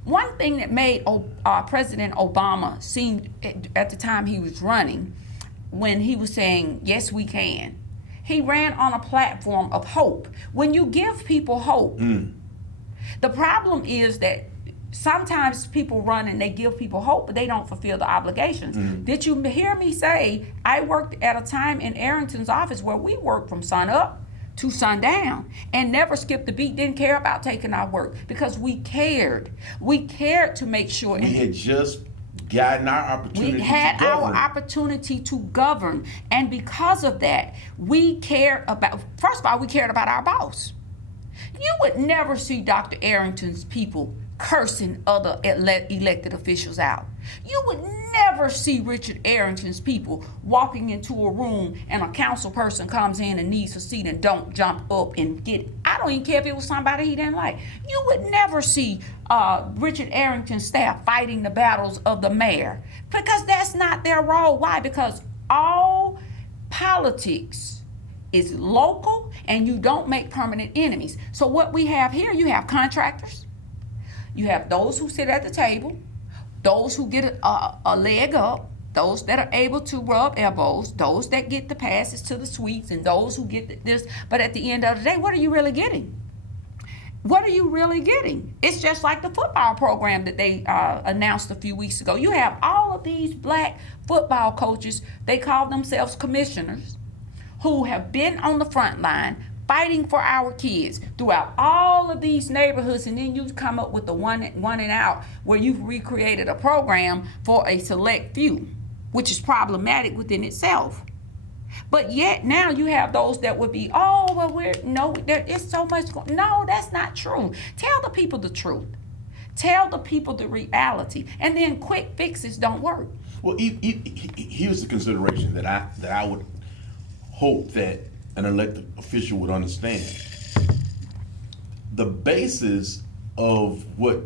One thing that made President Obama seem, at the time he was running, when he was saying, yes, we can, he ran on a platform of hope. When you give people hope, the problem is that sometimes people run and they give people hope, but they don't fulfill the obligations. Did you hear me say I worked at a time in Arrington's office where we worked from sun up to sundown and never skipped a beat, didn't care about taking our work because we cared. We cared to make sure. We had just gotten our opportunity We had to govern. our opportunity to govern. And because of that, we cared about, first of all, we cared about our boss. You would never see Dr. Arrington's people cursing other elected officials out. You would never see Richard Arrington's people walking into a room and a council person comes in and needs a seat and don't jump up and get it. I don't even care if it was somebody he didn't like. You would never see Richard Arrington's staff fighting the battles of the mayor because that's not their role. Why? Because all politics is local and you don't make permanent enemies. So what we have here, you have contractors, you have those who sit at the table, those who get a leg up, those that are able to rub elbows, those that get the passes to the suites, and those who get this. But at the end of the day, what are you really getting? What are you really getting? It's just like the football program that they announced a few weeks ago. You have all of these black football coaches, they call themselves commissioners, who have been on the front line fighting for our kids throughout all of these neighborhoods, and then you come up with the one and out where you've recreated a program for a select few, which is problematic within itself. But yet now you have those that would be, oh, well, there is so much. No, that's not true. Tell the people the truth. Tell the people the reality. And then quick fixes don't work. Well, here's the consideration that I would hope that an elected official would understand. The basis of what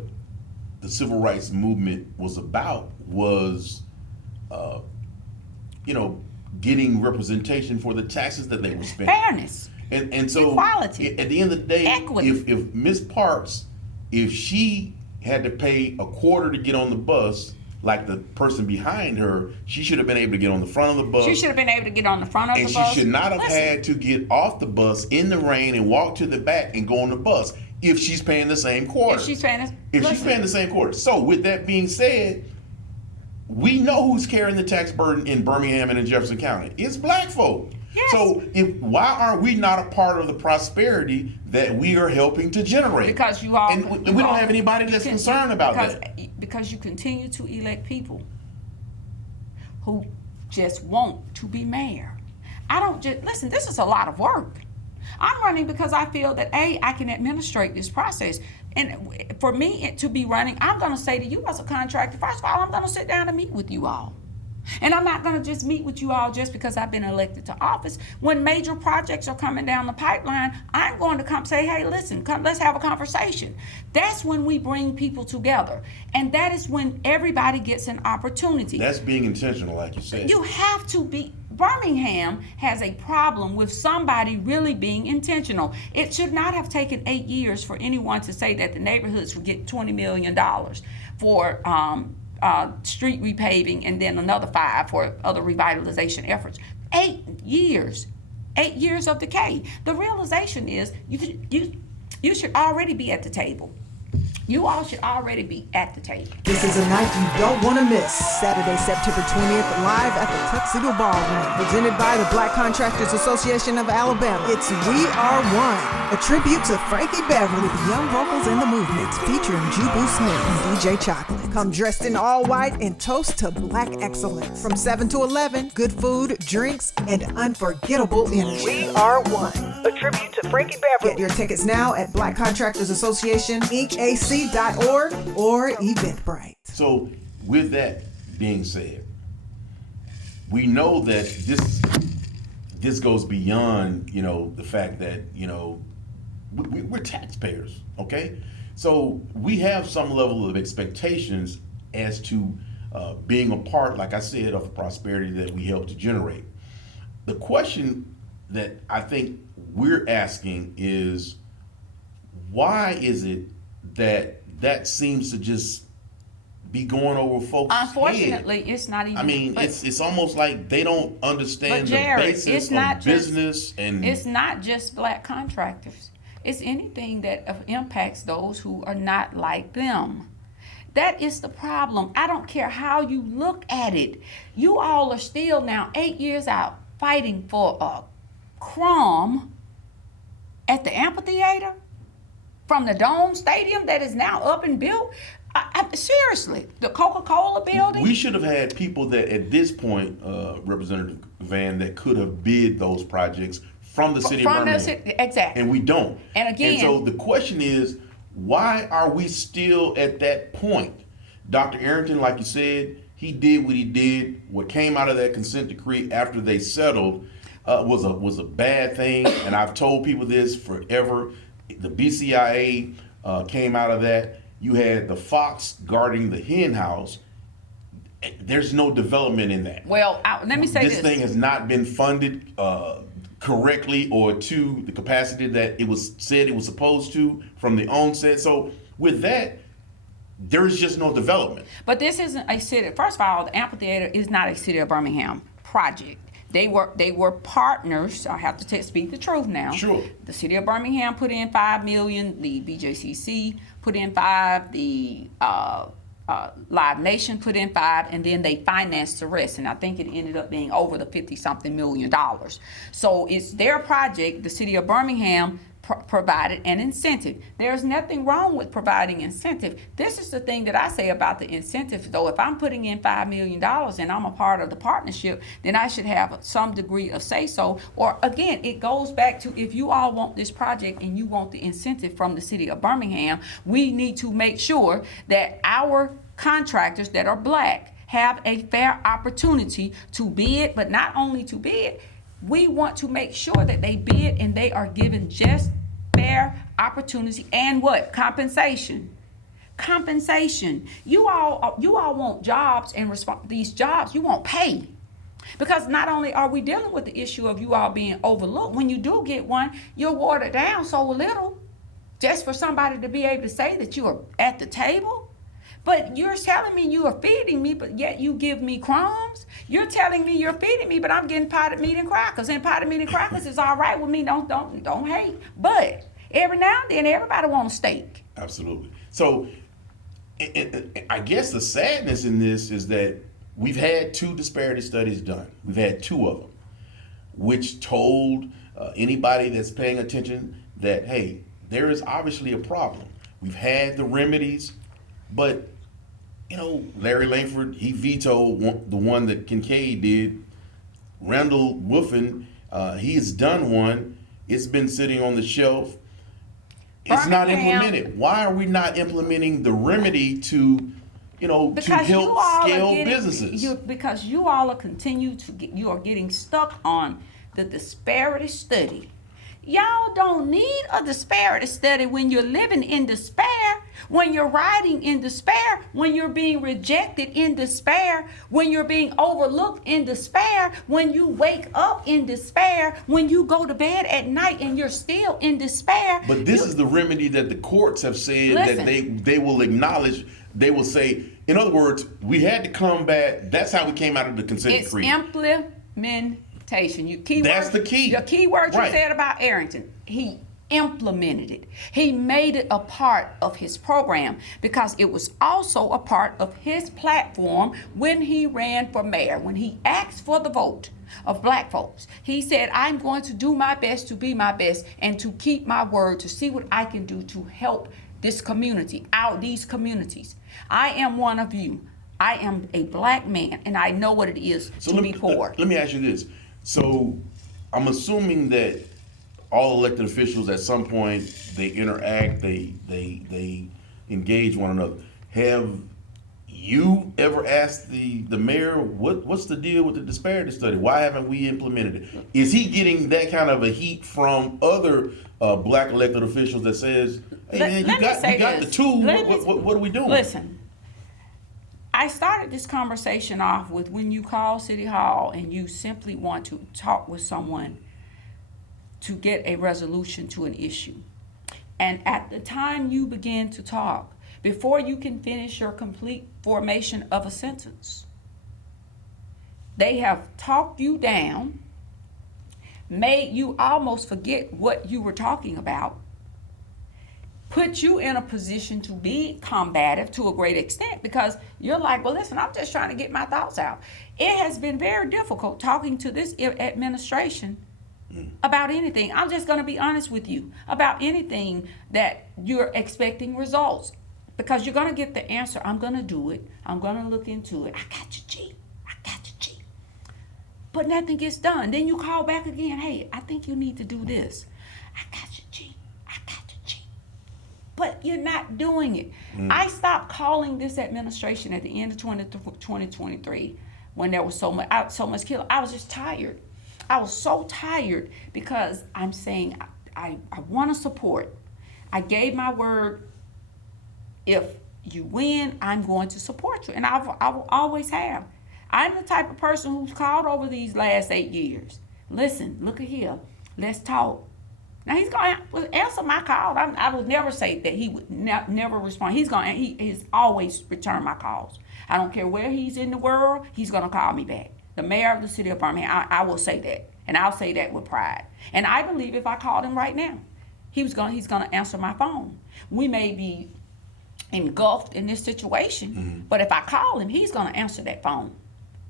the civil rights movement was about was, getting representation for the taxes that they were spending. Fairness. And so equality. At the end of the day, Equity. if Ms. Parks, if she had to pay a quarter to get on the bus, like the person behind her, she should have been able to get on the front of the bus. She should have been able to get on the front of the And bus. she should not have Listen, had to get off the bus in the rain and walk to the back and go on the bus if she's paying the same quarter. If she's paying the same quarter. So with that being said, we know who's carrying the tax burden in Birmingham and in Jefferson County. It's black folk. Yes. So why are we not a part of the prosperity that we are helping to generate? Because you all, and we don't have anybody that's concerned about that. Because you continue to elect people who just want to be mayor. Listen, this is a lot of work. I'm running because I feel that I can administrate this process. And for me to be running, I'm going to say to you as a contractor, first of all, I'm going to sit down and meet with you all. And I'm not going to just meet with you all just because I've been elected to office. When major projects are coming down the pipeline, I'm going to come say, hey, listen, come, let's have a conversation. That's when we bring people together. And that is when everybody gets an opportunity. That's being intentional, like you said. You have to be. Birmingham has a problem with somebody really being intentional. It should not have taken 8 years for anyone to say that the neighborhoods would get $20 million for street repaving and then another 5 for other revitalization efforts. 8 years. 8 years of decay. The realization is you should already be at the table. You all should already be at the table. This is a night you don't want to miss. Saturday, September 20th, live at the Tuxedo Ballroom. Presented by the Black Contractors Association of Alabama. It's We Are One, a tribute to Frankie Beverly with young vocals in the movement, featuring Jubu Smith and DJ Chocolate. Come dressed in all white and toast to Black excellence. From 7 to 11, good food, drinks, and unforgettable energy. We Are One, a tribute to Frankie Beverly. Get your tickets now at Black Contractors Association, IncAC.org or Eventbrite. So with that being said, we know that this goes beyond, the fact that, we're taxpayers, okay? So we have some level of expectations as to being a part, like I said, of the prosperity that we help to generate. The question that I think we're asking is, why is it that seems to just be going over folks' Unfortunately, head? it's not even. I mean, it's almost like they don't understand But Jared, the basis of business. And it's not just black contractors. It's anything that impacts those who are not like them. That is the problem. I don't care how you look at it. You all are still now 8 years out fighting for a crumb at the amphitheater from the Dome Stadium that is now up and built. Seriously, the Coca-Cola building. We should have had people that at this point, Representative Van, that could have bid those projects from the city of Birmingham. Exactly. And we don't. And again, and so the question is, why are we still at that point? Dr. Arrington, like you said, he did what he did. What came out of that consent decree after they settled was a bad thing. And I've told people this forever. The BCIA came out of that. You had the fox guarding the hen house. There's no development in that. Well, let me say this. This thing has not been funded correctly or to the capacity that it was said it was supposed to from the onset. So with that, there is just no development. But this isn't a city. First of all, the amphitheater is not a city of Birmingham project. They were partners. I have to speak the truth now. Sure. The city of Birmingham put in $5 million. The BJCC put in $5 million. The Live Nation put in $5 million, and then they financed the rest. And I think it ended up being over the $50-something million. So it's their project. The city of Birmingham provided an incentive. There's nothing wrong with providing incentive. This is the thing that I say about the incentive, though. If I'm putting in $5 million and I'm a part of the partnership, then I should have some degree of say-so. Or again, it goes back to, if you all want this project and you want the incentive from the city of Birmingham, we need to make sure that our contractors that are black have a fair opportunity to bid, but not only to bid, we want to make sure that they bid and they are given just fair opportunity and what? Compensation. You all want jobs and these jobs, you want pay. Because not only are we dealing with the issue of you all being overlooked, when you do get one, you're watered down so little just for somebody to be able to say that you are at the table. But you're telling me you are feeding me, but yet you give me crumbs. You're telling me you're feeding me, but I'm getting potted meat and crackers. And potted meat and crackers is all right with me. Don't hate. But every now and then, everybody wants a steak. Absolutely. So, I guess the sadness in this is that we've had 2 disparity studies done. We've had 2 of them, which told anybody that's paying attention that, hey, there is obviously a problem. We've had the remedies. But, Larry Langford, he vetoed the one that Kincaid did. Randall Wolfen, he has done one. It's been sitting on the shelf. It's not implemented. Why are we not implementing the remedy to help scale businesses? Because you all are you are getting stuck on the disparity study. Y'all don't need a disparity study when you're living in despair, when you're riding in despair, when you're being rejected in despair, when you're being overlooked in despair, when you wake up in despair, when you go to bed at night and you're still in despair. But this is the remedy that the courts have said that they will acknowledge. They will say, in other words, we had to combat. That's how we came out of the consent decree. It's implementation. That's the key. The key word you said about Arrington, he implemented it. He made it a part of his program because it was also a part of his platform when he ran for mayor. When he asked for the vote of black folks, he said, I'm going to do my best to be my best and to keep my word, to see what I can do to help this community, these communities. I am one of you. I am a black man, and I know what it is to be poor. Let me ask you this. So I'm assuming that all elected officials at some point they interact, they engage one another. Have you ever asked the mayor what's the deal with the disparity study? Why haven't we implemented it? Is he getting that kind of a heat from other black elected officials that says, hey man, you got the tool. What are we doing? Listen. I started this conversation off with when you call City Hall and you simply want to talk with someone to get a resolution to an issue. And at the time you begin to talk, before you can finish your complete formation of a sentence, they have talked you down, made you almost forget what you were talking about, put you in a position to be combative to a great extent, because you're like, well, listen, I'm just trying to get my thoughts out. It has been very difficult talking to this administration about anything. I'm just going to be honest with you about anything that you're expecting results, because you're going to get the answer. I'm going to do it. I'm going to look into it. I got you, G. I got you, G. But nothing gets done. Then you call back again. Hey, I think you need to do this. I got you, G. I got you, G. But you're not doing it. I stopped calling this administration at the end of 2023 when there was so much killing. I was just tired. I was so tired because I'm saying I want to support. I gave my word. If you win, I'm going to support you. And I will always have. I'm the type of person who's called over these last 8 years. Listen, look at here. Let's talk. Now he's going to answer my call. I will never say that he would never respond. He's always returned my calls. I don't care where he's in the world. He's going to call me back. The mayor of the city of Birmingham, I will say that. And I'll say that with pride. And I believe if I called him right now, he's going to answer my phone. We may be engulfed in this situation, but if I call him, he's going to answer that phone.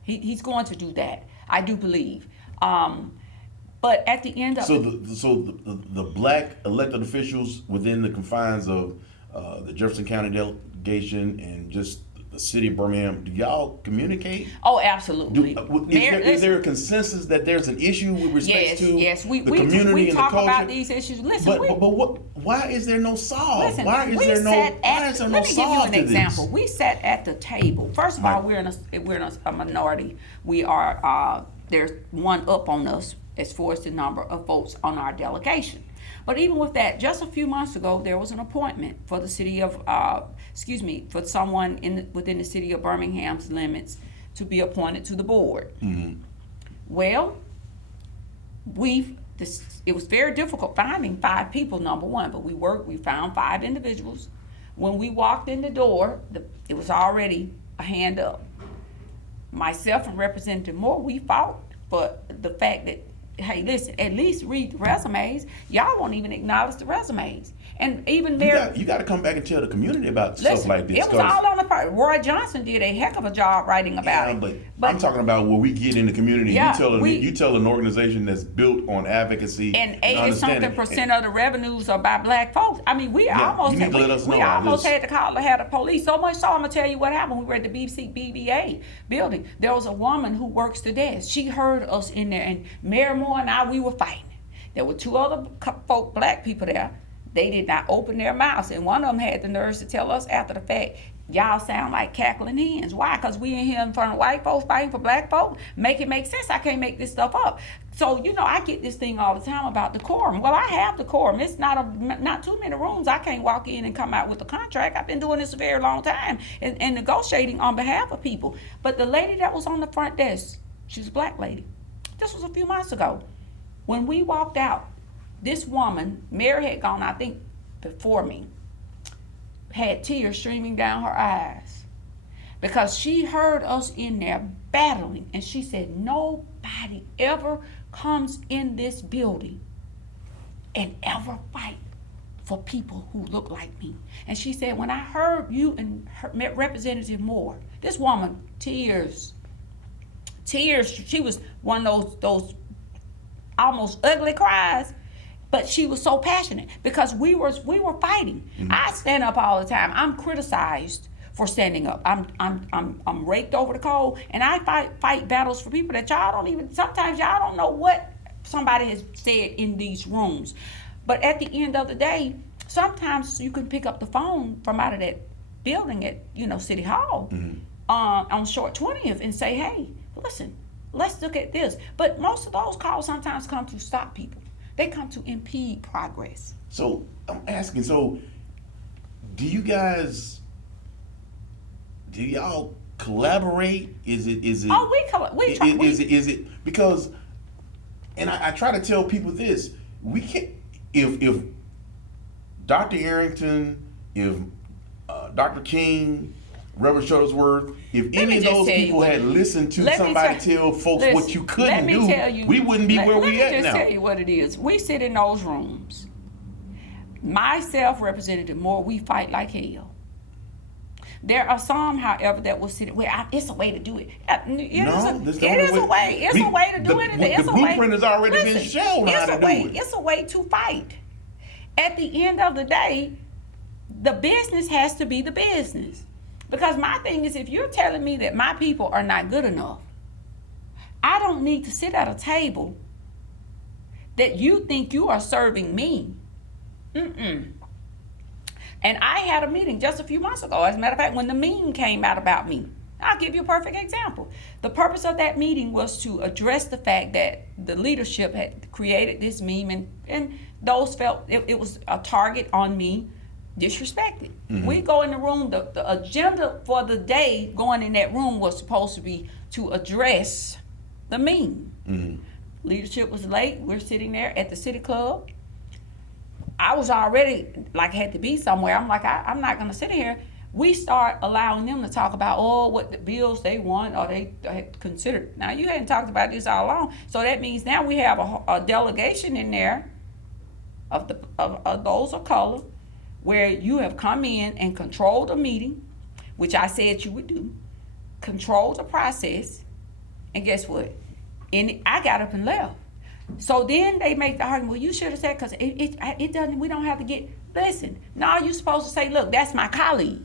He's going to do that. I do believe. But at the end of the black elected officials within the confines of the Jefferson County delegation and just the city of Birmingham, do y'all communicate? Oh, absolutely. Is there a consensus that there's an issue with respect to we the community and the talk culture? about these issues. Listen, why is there no solve? Listen, why is there no solve to this? Let me give you an example. We sat at the table. First of all, we're in a minority. We are there's one up on us as far as the number of votes on our delegation. But even with that, just a few months ago, there was an appointment for the city of, for someone within the city of Birmingham's limits to be appointed to the board. Well, it was very difficult finding 5 people, number one, but we found 5 individuals. When we walked in the door, it was already a hand up. Myself and Representative Moore, we fought for the fact that, hey, listen, at least read the resumes. Y'all won't even acknowledge the resumes. And even Mayor... You got to come back and tell the community about stuff like this. It was all on the part. Roy Johnson did a heck of a job writing about it. But I'm talking about where we get in the community. Yeah, you tell an organization that's built on advocacy and 80-something% of the revenues are by black folks. I mean, we almost had to had the police. So much so, I'm going to tell you what happened. We were at the BBA building. There was a woman who works the desk. She heard us in there, and Mayor Moore and I, we were fighting. There were 2 other black people there. They did not open their mouths, and one of them had the nerves to tell us after the fact, y'all sound like cackling hens. Why? Because we in here in front of white folks fighting for black folks. Make it make sense. I can't make this stuff up. So, I get this thing all the time about decorum. Well, I have decorum. It's not too many rooms. I can't walk in and come out with a contract. I've been doing this a very long time and negotiating on behalf of people. But the lady that was on the front desk, she's a black lady. This was a few months ago. When we walked out, this woman, Mary had gone, I think, before me, had tears streaming down her eyes because she heard us in there battling, and she said, nobody ever comes in this building and ever fight for people who look like me. And she said, when I heard you and Representative Moore, this woman, tears, she was one of those almost ugly cries. But she was so passionate because we were fighting. I stand up all the time. I'm criticized for standing up. I'm raked over the coal, and I fight battles for people that sometimes y'all don't know what somebody has said in these rooms. But at the end of the day, sometimes you can pick up the phone from out of that building at City Hall on Short 20th and say, hey, listen, let's look at this. But most of those calls sometimes come to stop people. They come to impede progress. So I'm asking, do y'all collaborate? Is it? Is it because? And I try to tell people this: we can't. If Dr. Arrington, if Dr. King, Reverend Shuttlesworth, if any of those people had listened to somebody tell folks what you couldn't do, we wouldn't be where we at now. Let me just tell you what it is. We sit in those rooms. myself, Representative Moore, we fight like hell. There are some, however, that will sit. Well, it's a way to do it. It is a way. It's a way to do it. The blueprint has already been shown how to do it. It's a way to fight. At the end of the day, the business has to be the business. Because my thing is, if you're telling me that my people are not good enough, I don't need to sit at a table that you think you are serving me. And I had a meeting just a few months ago, as a matter of fact, when the meme came out about me. I'll give you a perfect example. The purpose of that meeting was to address the fact that the leadership had created this meme, and those felt it was a target on me, disrespected. We go in the room, the agenda for the day going in that room was supposed to be to address the meme. Leadership was late. We're sitting there at the city club. I was already had to be somewhere. I'm like, I'm not gonna sit here. We start allowing them to talk about what the bills they want or they had considered. Now you hadn't talked about this all along, so that means now we have a delegation in there of those of color, where you have come in and controlled a meeting, which I said you would do, control the process, and guess what? I got up and left. So then they make the argument, well, you should have said, because it doesn't, we don't have to get, listen, now you're supposed to say, look, that's my colleague.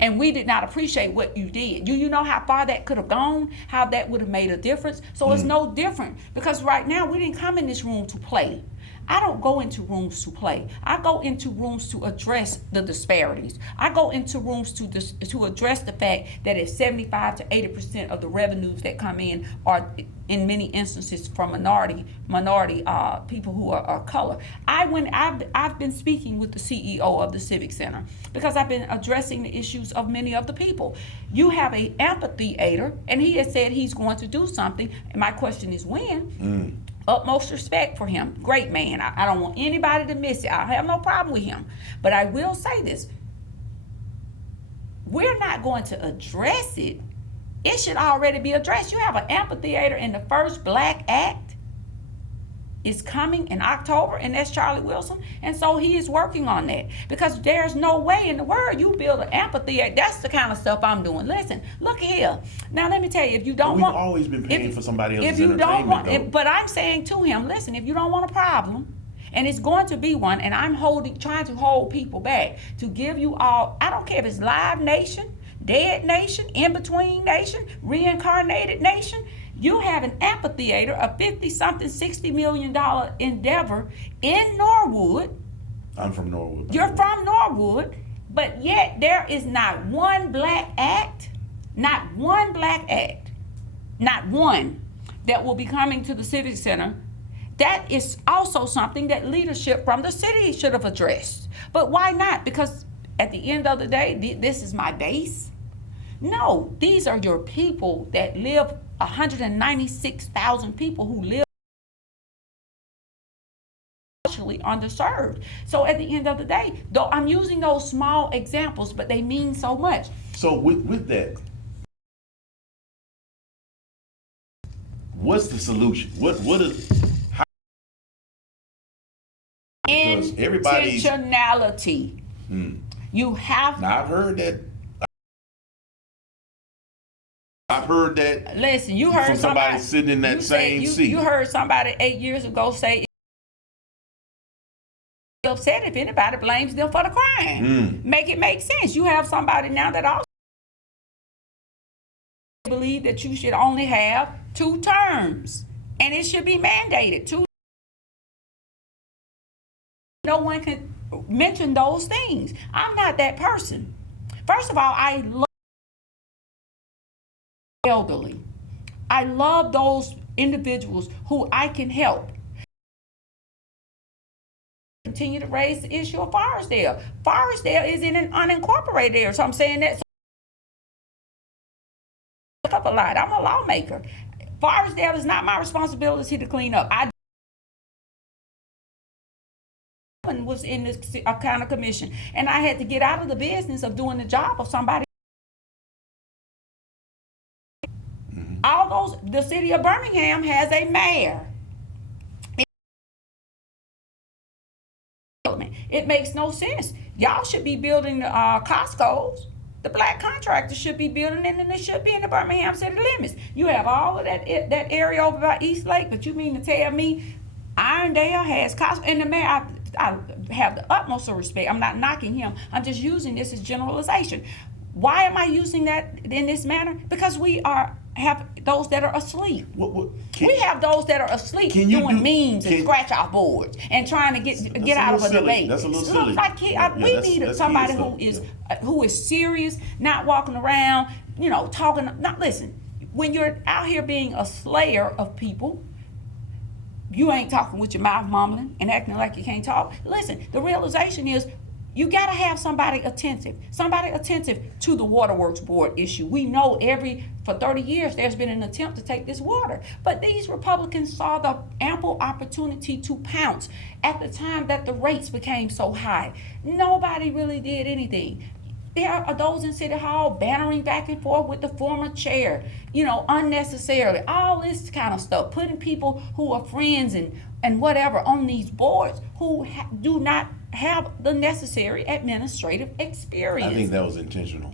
And we did not appreciate what you did. You know how far that could have gone, how that would have made a difference? So it's no different, because right now we didn't come in this room to play. I don't go into rooms to play. I go into rooms to address the disparities. I go into rooms to address the fact that if 75 to 80% of the revenues that come in are, in many instances, from minority people who are color. I've been speaking with the CEO of the Civic Center because I've been addressing the issues of many of the people. You have an amphitheater, and he has said he's going to do something. And my question is when? Utmost respect for him. Great man. I don't want anybody to miss it. I have no problem with him. But I will say this. We're not going to address it. It should already be addressed. You have an amphitheater, and the first black act is coming in October, and that's Charlie Wilson. And so he is working on that, because there's no way in the world you build an amphitheater. That's the kind of stuff I'm doing. Listen, look here. Now let me tell you, if you don't want, we've always been paying for somebody else's if you don't want, entertainment, but I'm saying to him, listen, if you don't want a problem, and it's going to be one, and I'm trying to hold people back to give you all. I don't care if it's Live Nation, Dead Nation, In Between Nation, Reincarnated Nation. You have an amphitheater, a 50-something, $60 million endeavor in Norwood. I'm from Norwood. You're from Norwood, but yet there is not one black act, not one that will be coming to the Civic Center. That is also something that leadership from the city should have addressed. But why not? Because at the end of the day, this is my base. No, these are your people that live, 196,000 people who live socially underserved. So at the end of the day, though I'm using those small examples, but they mean so much. So with that, what's the solution? What is how? Because everybody's intentionality. You have. Now I've heard that. Listen, you heard from somebody sitting in that same seat. You heard somebody 8 years ago say, upset if anybody blames them for the crime. Make it make sense. You have somebody now that also believe that you should only have 2 terms, and it should be mandated. No one can mention those things. I'm not that person. First of all, I love elderly. I love those individuals who I can help. Continue to raise the issue of Forestdale. Forestdale is in an unincorporated area, so I'm saying that. Up a lot. I'm a lawmaker. Forestdale is not my responsibility to clean up. I was in this county commission, and I had to get out of the business of doing the job of somebody. All those, the city of Birmingham has a mayor. It makes no sense. Y'all should be building the Costco's. The black contractors should be building it, and they should be in the Birmingham city limits. You have all of that area over by East Lake, but you mean to tell me Irondale has Costco? And the mayor, I have the utmost of respect. I'm not knocking him. I'm just using this as generalization. Why am I using that in this manner? Because we have those that are asleep. We have those that are asleep doing memes and scratch off boards and trying to get out of a debate. That's a little silly. We need somebody who is serious, not walking around, talking. Not listen. When you're out here being a slayer of people, you ain't talking with your mouth mumbling and acting like you can't talk. Listen, the realization is you got to have somebody attentive to the Waterworks Board issue. We know for 30 years there's been an attempt to take this water, but these Republicans saw the ample opportunity to pounce at the time that the rates became so high. Nobody really did anything. There are those in City Hall bantering back and forth with the former chair, unnecessarily. All this kind of stuff, putting people who are friends and whatever on these boards who do not have the necessary administrative experience. I think that was intentional.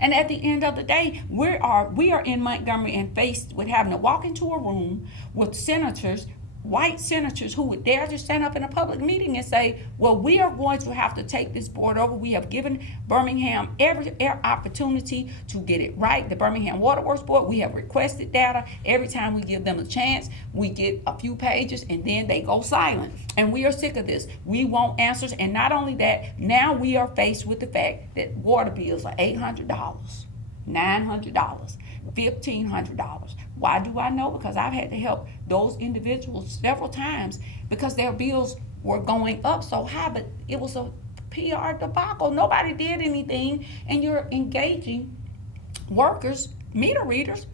And at the end of the day, we are in Montgomery and faced with having to walk into a room with senators, white senators, who would dare to stand up in a public meeting and say, well, we are going to have to take this board over. We have given Birmingham every opportunity to get it right. The Birmingham Waterworks Board, we have requested data. Every time we give them a chance, we get a few pages and then they go silent. And we are sick of this. We want answers. And not only that, now we are faced with the fact that water bills are $800, $900, $1,500. Why do I know? Because I've had to help those individuals several times because their bills were going up so high, but it was a PR debacle. Nobody did anything, and you're engaging workers, meter readers,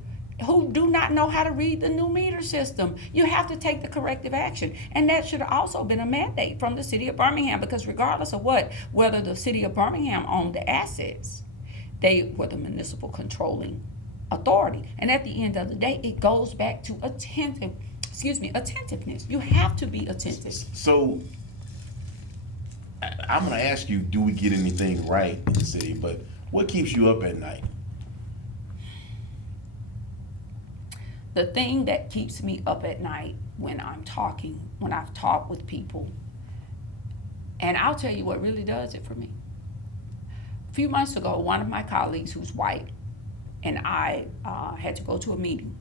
who do not know how to read the new meter system. You have to take the corrective action. And that should have also been a mandate from the city of Birmingham, because regardless of whether the city of Birmingham owned the assets, they were the municipal controlling authority. And at the end of the day, it goes back to attentiveness. You have to be attentive. So I'm going to ask you, do we get anything right in the city? But what keeps you up at night? The thing that keeps me up at night when I've talked with people, and I'll tell you what really does it for me. A few months ago, one of my colleagues who's white and I had to go to a meeting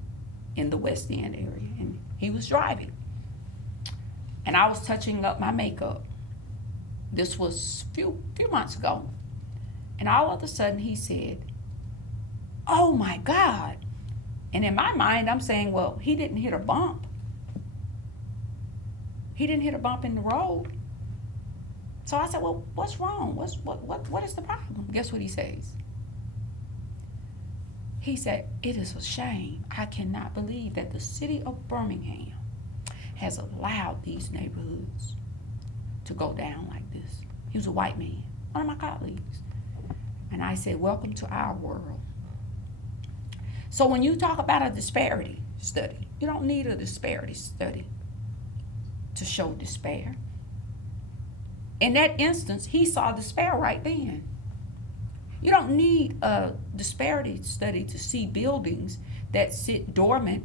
in the West End area, and he was driving. And I was touching up my makeup. This was a few months ago. And all of a sudden he said, "Oh my God." And in my mind, I'm saying, well, he didn't hit a bump. He didn't hit a bump in the road. So I said, well, what's wrong? What is the problem? Guess what he says? He said, "It is a shame. I cannot believe that the city of Birmingham has allowed these neighborhoods to go down like this." He was a white man, one of my colleagues. And I said, welcome to our world. So when you talk about a disparity study, you don't need a disparity study to show despair. In that instance, he saw despair right then. You don't need a disparity study to see buildings that sit dormant,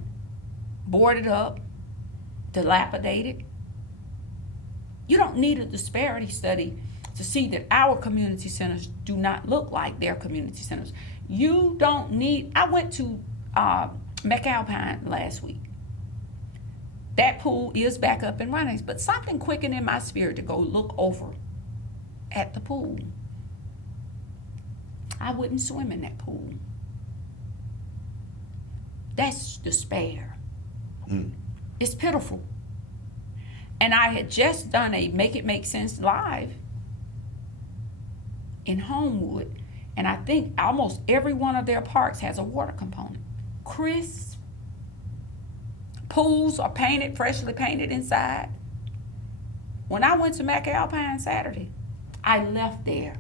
boarded up, dilapidated. You don't need a disparity study to see that our community centers do not look like their community centers. You don't need, I went to McAlpine last week. That pool is back up and running, but something quickened in my spirit to go look over at the pool. I wouldn't swim in that pool. That's despair. It's pitiful. And I had just done a Make It Make Sense live in Homewood, and I think almost every one of their parks has a water component. Crisp. Pools are painted, freshly painted inside. When I went to McAlpine Saturday, I left there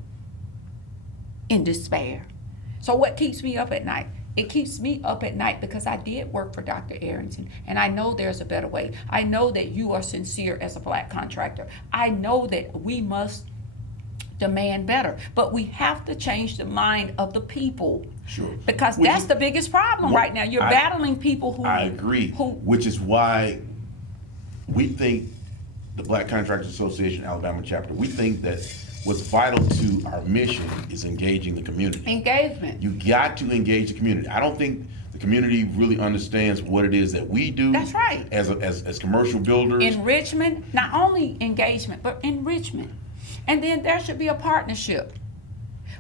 in despair. So what keeps me up at night? It keeps me up at night because I did work for Dr. Arrington, and I know there's a better way. I know that you are sincere as a black contractor. I know that we must demand better, but we have to change the mind of the people. Sure. Because that's the biggest problem right now. You're battling people who... I agree, which is why we think the Black Contractors Association Alabama chapter, we think that what's vital to our mission is engaging the community. Engagement. You got to engage the community. I don't think the community really understands what it is that we do. That's right. As commercial builders. Enrichment, not only engagement, but enrichment. And then there should be a partnership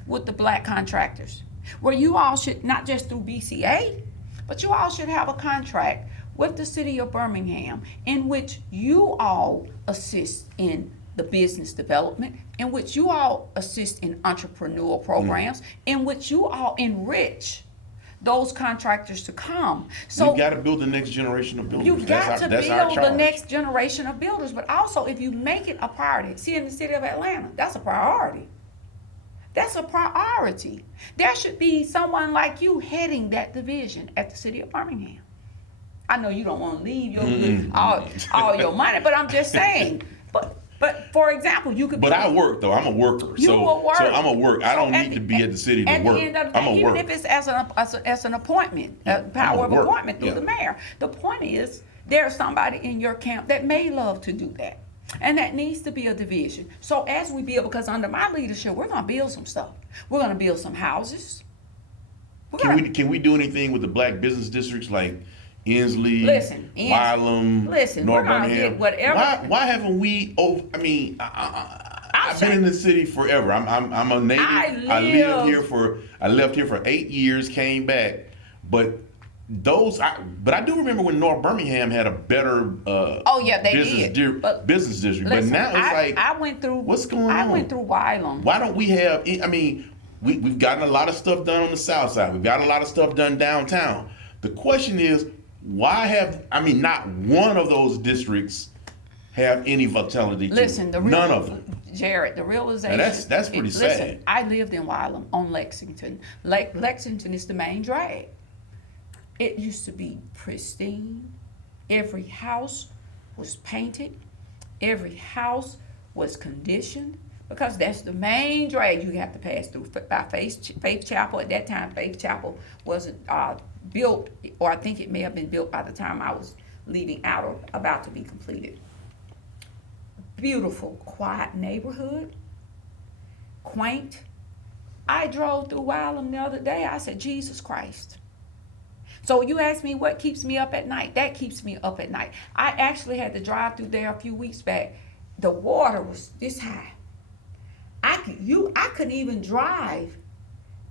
with the black contractors, where you all should, not just through BCA, but you all should have a contract with the city of Birmingham in which you all assist in the business development, in which you all assist in entrepreneurial programs, in which you all enrich those contractors to come. So we've got to build the next generation of builders. You've got to build the charge. next generation of builders, but also if you make it a priority, see, in the city of Atlanta, that's a priority. That's a priority. There should be someone like you heading that division at the city of Birmingham. I know you don't want to leave your all your money, but I'm just saying. But for example, you could. But I work though. I'm a worker. So I'm a work. I don't need to be at the city to work. I'm a worker. Even if it's as an appointment, power of appointment through the mayor. The point is, there's somebody in your camp that may love to do that. And that needs to be a division. So as we build, because under my leadership, we're going to build some stuff. We're going to build some houses. Can we do anything with the black business districts like Inslee, Wylam, North Birmingham? Why haven't we? I've been in the city forever. I'm a native. I left here for 8 years, came back, but. But I do remember when North Birmingham had a better business district. Listen, but now it's like I went through. What's going on? I went through Wylam. Why don't we have? We've gotten a lot of stuff done on the south side. We've got a lot of stuff done downtown. The question is, why not one of those districts have any vitality to it? None of them. Jared, the realization. Now that's pretty sad. Listen, I lived in Wylam on Lexington. Lexington is the main drag. It used to be pristine. Every house was painted. Every house was conditioned, because that's the main drag you have to pass through by Faith Chapel. At that time, Faith Chapel wasn't built, or I think it may have been built by the time I was leaving out or about to be completed. Beautiful, quiet neighborhood, quaint. I drove through Wylam the other day. I said, Jesus Christ. So you asked me what keeps me up at night. That keeps me up at night. I actually had to drive through there a few weeks back. The water was this high. I couldn't even drive,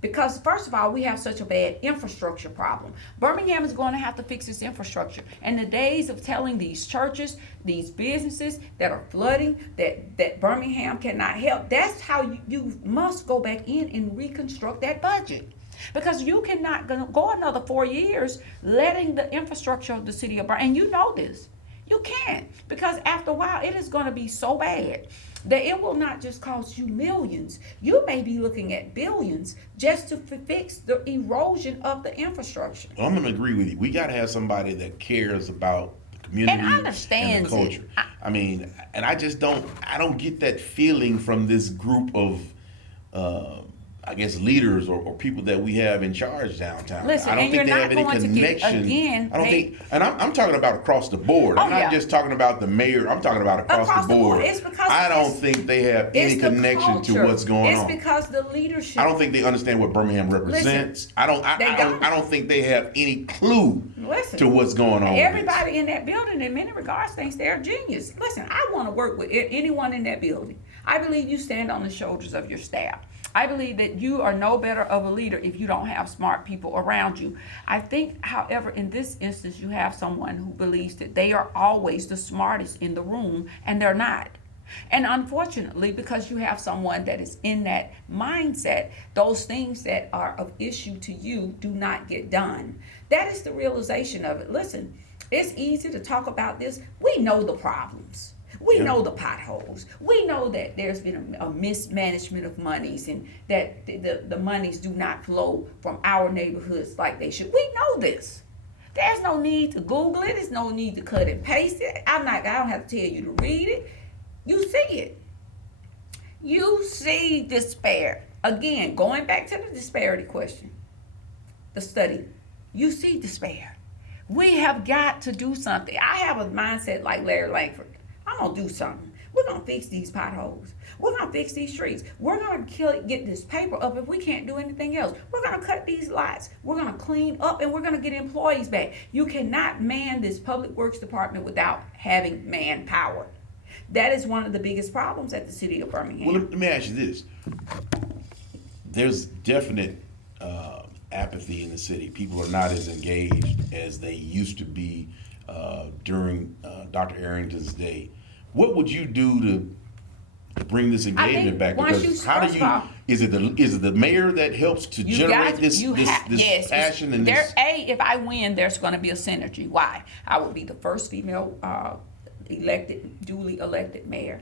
because first of all, we have such a bad infrastructure problem. Birmingham is going to have to fix its infrastructure. And the days of telling these churches, these businesses that are flooding, that Birmingham cannot help, that's how you must go back in and reconstruct that budget. Because you cannot go another 4 years letting the infrastructure of the city of Birmingham, and you know this, you can't, because after a while it is going to be so bad that it will not just cost you millions. You may be looking at billions just to fix the erosion of the infrastructure. Well, I'm going to agree with you. We got to have somebody that cares about the community and understands and the culture. And I just don't get that feeling from this group of leaders or people that we have in charge downtown. Listen, I don't think they have any connection. I'm talking about across the board. I'm not just talking about the mayor. I'm talking about across the board. I don't think they have any connection to what's going on. It's because the leadership. I don't think they understand what Birmingham represents. Listen, I don't think they have any clue to what's going on. Everybody in that building, in many regards, thinks they're a genius. Listen, I want to work with anyone in that building. I believe you stand on the shoulders of your staff. I believe that you are no better of a leader if you don't have smart people around you. I think, however, in this instance, you have someone who believes that they are always the smartest in the room, and they're not. And unfortunately, because you have someone that is in that mindset, those things that are of issue to you do not get done. That is the realization of it. Listen, it's easy to talk about this. We know the problems. We Yeah. know the potholes. We know that there's been a mismanagement of monies and that the monies do not flow from our neighborhoods like they should. We know this. There's no need to Google it. There's no need to cut and paste it. I don't have to tell you to read it. You see it. You see despair. Again, going back to the disparity question, the study, you see despair. We have got to do something. I have a mindset like Larry Langford. I'm going to do something. We're going to fix these potholes. We're going to fix these streets. We're going to get this paper up if we can't do anything else. We're going to cut these lots. We're going to clean up and we're going to get employees back. You cannot man this public works department without having manpower. That is one of the biggest problems at the city of Birmingham. Well, let me ask you this. There's definite apathy in the city. People are not as engaged as they used to be during Dr. Arrington's day. What would you do to bring this engagement back? Because how do you? Is it the mayor that helps to generate this passion and this? If I win, there's going to be a synergy. Why? I will be the first female duly elected mayor.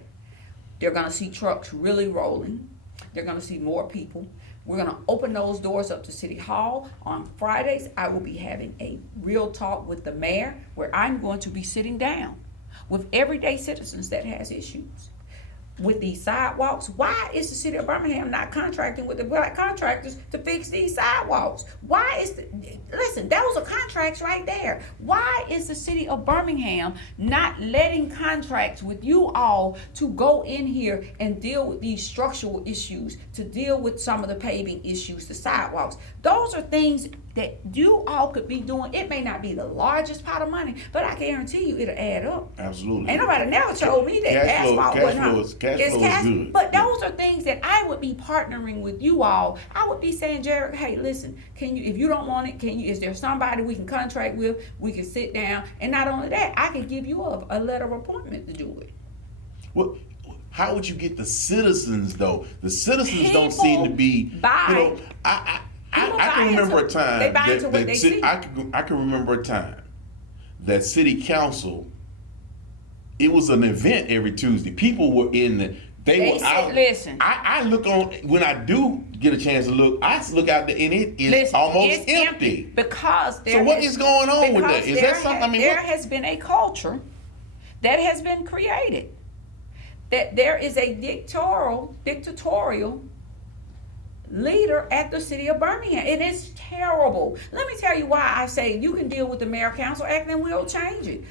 They're going to see trucks really rolling. They're going to see more people. We're going to open those doors up to City Hall. On Fridays, I will be having a real talk with the mayor where I'm going to be sitting down with everyday citizens that has issues. With these sidewalks, why is the city of Birmingham not contracting with the black contractors to fix these sidewalks? Listen, those are contracts right there. Why is the city of Birmingham not letting contracts with you all to go in here and deal with these structural issues, to deal with some of the paving issues, the sidewalks? Those are things that you all could be doing. It may not be the largest pot of money, but I guarantee you it'll add up. Absolutely. Ain't nobody never told me that asphalt wasn't cash flow is good. But those are things that I would be partnering with you all. I would be saying, Jared, hey, listen, can you, if you don't want it, is there somebody we can contract with? We can sit down, and not only that, I can give you a letter of appointment to do it. Well, how would you get the citizens though? The citizens don't seem to be. I can remember a time I can remember a time that city council. It was an event every Tuesday. People were in the. They were out. Listen. I look on when I do get a chance to look. I look out there and it is almost empty. Because so what is going on with that? Is that something? There has been a culture that has been created. That there is a dictatorial leader at the city of Birmingham. It is terrible. Let me tell you why I say you can deal with the Mayor Council Act and we'll change it.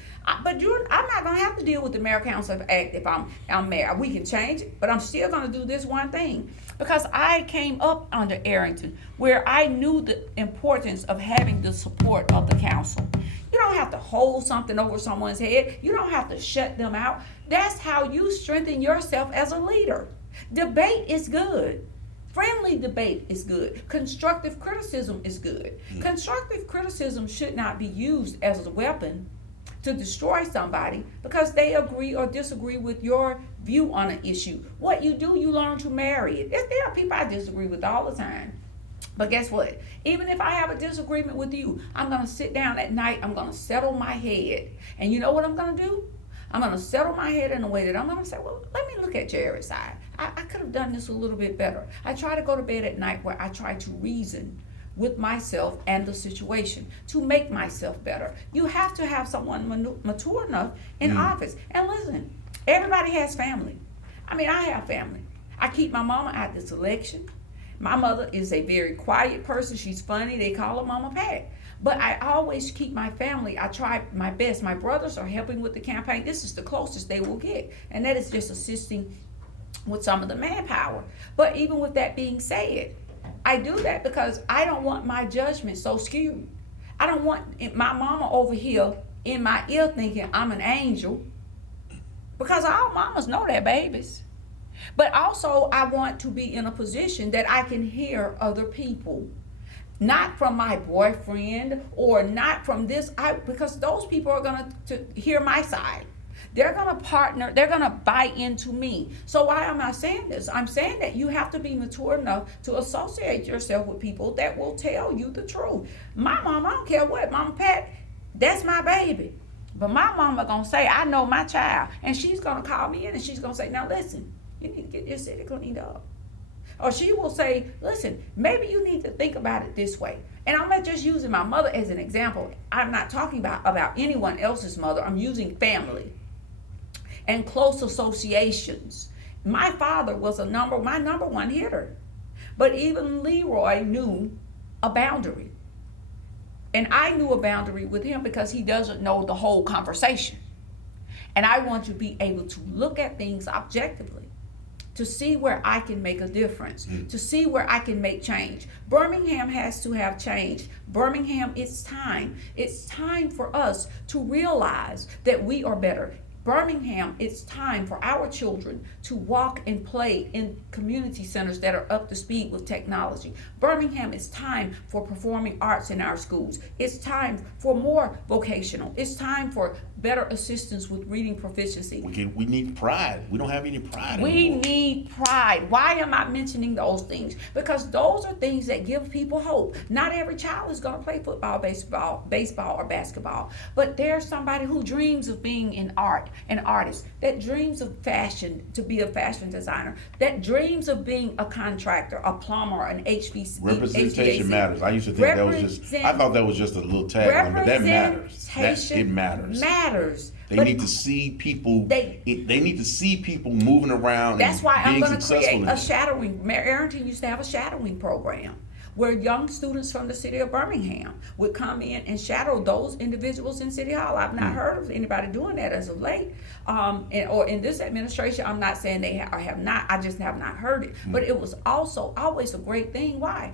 But I'm not going to have to deal with the Mayor Council Act if I'm mayor. We can change it, but I'm still going to do this one thing. Because I came up under Arrington where I knew the importance of having the support of the council. You don't have to hold something over someone's head. You don't have to shut them out. That's how you strengthen yourself as a leader. Debate is good. Friendly debate is good. Constructive criticism is good. Constructive criticism should not be used as a weapon to destroy somebody because they agree or disagree with your view on an issue. What you do, you learn to marry it. There are people I disagree with all the time. But guess what? Even if I have a disagreement with you, I'm going to sit down at night. I'm going to settle my head. And you know what I'm going to do? I'm going to settle my head in a way that I'm going to say, well, let me look at Jared's side. I could have done this a little bit better. I try to go to bed at night where I try to reason with myself and the situation to make myself better. You have to have someone mature enough in office. And listen, everybody has family. I mean, I have family. I keep my mama out this election. My mother is a very quiet person. She's funny. They call her Mama Pat. But I always keep my family. I try my best. My brothers are helping with the campaign. This is the closest they will get. And that is just assisting with some of the manpower. But even with that being said, I do that because I don't want my judgment so skewed. I don't want my mama over here in my ear thinking I'm an angel, because all mamas know their babies. But also I want to be in a position that I can hear other people. Not from my boyfriend or not from this, because those people are going to hear my side. They're going to partner, they're going to buy into me. So why am I saying this? I'm saying that you have to be mature enough to associate yourself with people that will tell you the truth. My mom, I don't care what, Mama Pat, that's my baby. But my mama gonna say, I know my child, and she's gonna call me in and she's gonna say, now listen, you need to get your city cleaned up. Or she will say, listen, maybe you need to think about it this way. And I'm not just using my mother as an example. I'm not talking about anyone else's mother. I'm using family and close associations. My father was my number one hitter. But even Leroy knew a boundary. And I knew a boundary with him because he doesn't know the whole conversation. And I want to be able to look at things objectively, to see where I can make a difference, to see where I can make change. Birmingham has to have change. Birmingham, it's time. It's time for us to realize that we are better. Birmingham, it's time for our children to walk and play in community centers that are up to speed with technology. Birmingham, it's time for performing arts in our schools. It's time for more vocational. It's time for better assistance with reading proficiency. We need pride. We don't have any pride We anymore. need pride. Why am I mentioning those things? Because those are things that give people hope. Not every child is going to play football, baseball, or basketball. But there's somebody who dreams of being in art, an artist, that dreams of fashion, to be a fashion designer, that dreams of being a contractor, a plumber, an HVAC. Representation matters. I used to think I thought that was just a little tagline, but that matters. It matters. They need to see people. They need to see people moving around. That's why I'm going to create a in shadowing. Mayor Arrington used to have a shadowing program where young students from the city of Birmingham would come in and shadow those individuals in City Hall. I've not heard of anybody doing that as of late, or in this administration. I'm not saying they have not. I just have not heard it. But it was also always a great thing. Why?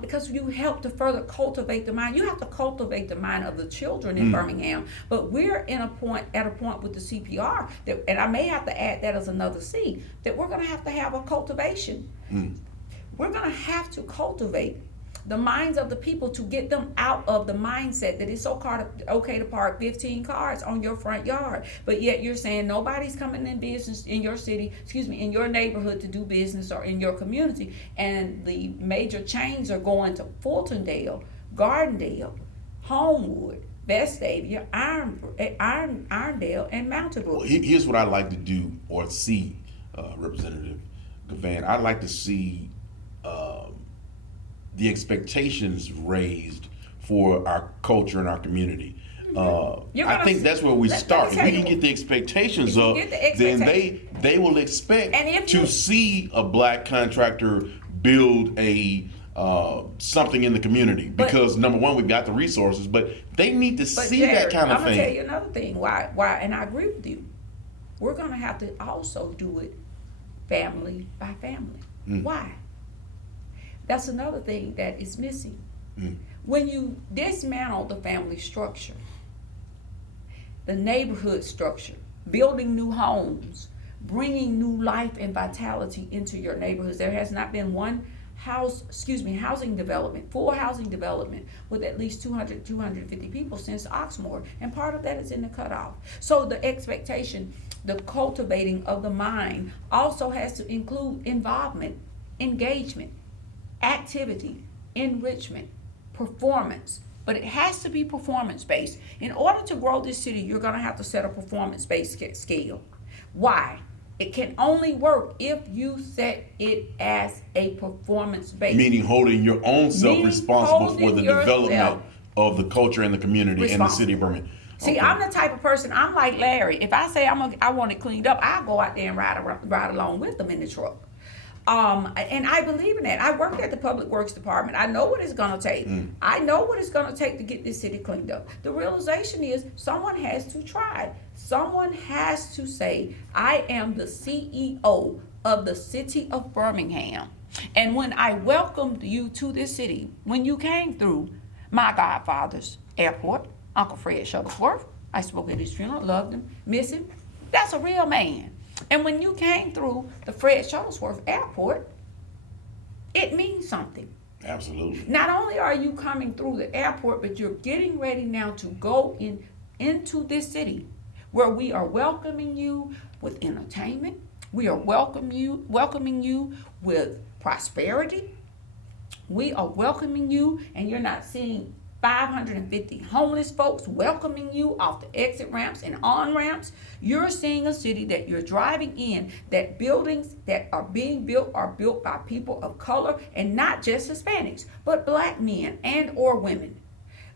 Because you help to further cultivate the mind. You have to cultivate the mind of the children in Birmingham. But we're at a point with the CPR that, and I may have to add that as another C, that we're going to have a cultivation. We're going to have to cultivate the minds of the people to get them out of the mindset that it's okay to park 15 cars on your front yard, but yet you're saying nobody's coming in business in your city, in your neighborhood to do business, or in your community, and the major chains are going to Fultondale, Gardendale, Homewood, Vestavia, Irondale, and Mountain Brook. Well, here's what I'd like to do or see, Representative Gavin. I'd like to see the expectations raised for our culture and our community. I think that's where we start. If we can get the expectations up, then they will expect to see a black contractor build a something in the community, because number one, we've got the resources, but they need to see Jared, that kind of I'm thing. gonna tell you another thing. Why? And I agree with you. We're gonna have to also do it family by family. Why? That's another thing that is missing. When you dismantle the family structure, the neighborhood structure, building new homes, bringing new life and vitality into your neighborhoods. There has not been one housing development, full housing development with at least 250 people since Oxmoor, and part of that is in the cutoff. So the expectation, the cultivating of the mind also has to include involvement, engagement, activity, enrichment, performance. But it has to be performance-based. In order to grow this city, you're going to have to set a performance-based scale. Why? It can only work if you set it as a performance-based. Meaning holding your own self responsible for the development of the culture and the community in the city of Birmingham. See, I'm the type of person, I'm like Larry. If I say I want it cleaned up, I'll go out there and ride along with them in the truck. And I believe in that. I work at the Public Works Department. I know what it's going to take. I know what it's going to take to get this city cleaned up. The realization is someone has to try. Someone has to say, I am the CEO of the city of Birmingham. And when I welcomed you to this city, when you came through my godfather's airport, Uncle Fred Shuttlesworth, I spoke at his funeral, loved him, miss him. That's a real man. And when you came through the Fred Shuttlesworth Airport, it means something. Absolutely. Not only are you coming through the airport, but you're getting ready now to go into this city where we are welcoming you with entertainment. We are welcoming you with prosperity. We are welcoming you, and you're not seeing 550 homeless folks welcoming you off the exit ramps and on ramps. You're seeing a city that you're driving in, that buildings that are being built are built by people of color, and not just Hispanics, but black men and or women.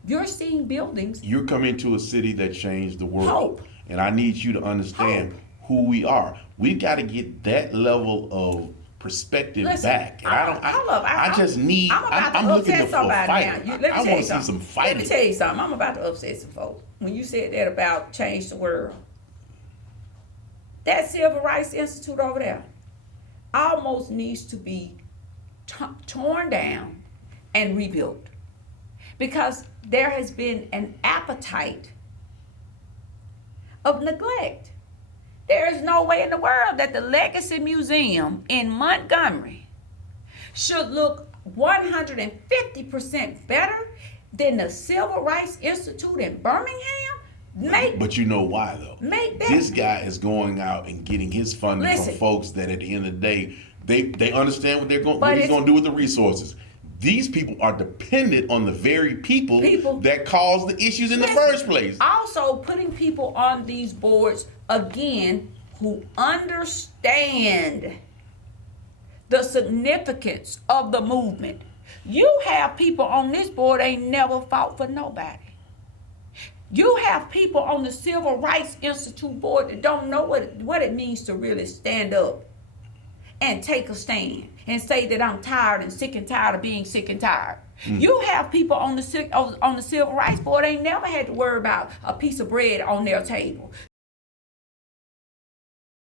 You're seeing buildings. You're coming to a city that changed the world. Hope. And I need you to understand who we are. We've got to get that level of perspective back. And I just need, I'm looking for a fight. I want to see some fighting. Let me tell you something. I'm about to upset some folks. When you said that about change the world, that Civil Rights Institute over there almost needs to be torn down and rebuilt, because there has been an appetite of neglect. There is no way in the world that the Legacy Museum in Montgomery should look 150% better than the Civil Rights Institute in Birmingham. But you know why, though? This guy is going out and getting his funding from folks that at the end of the day, they understand what he's going to do with the resources. These people are dependent on the very people that caused the issues in the first place. Also, putting people on these boards, again, who understand the significance of the movement. You have people on this board ain't never fought for nobody. You have people on the Civil Rights Institute board that don't know what it means to really stand up and take a stand and say that I'm tired and sick and tired of being sick and tired. You have people on the Civil Rights Board ain't never had to worry about a piece of bread on their table.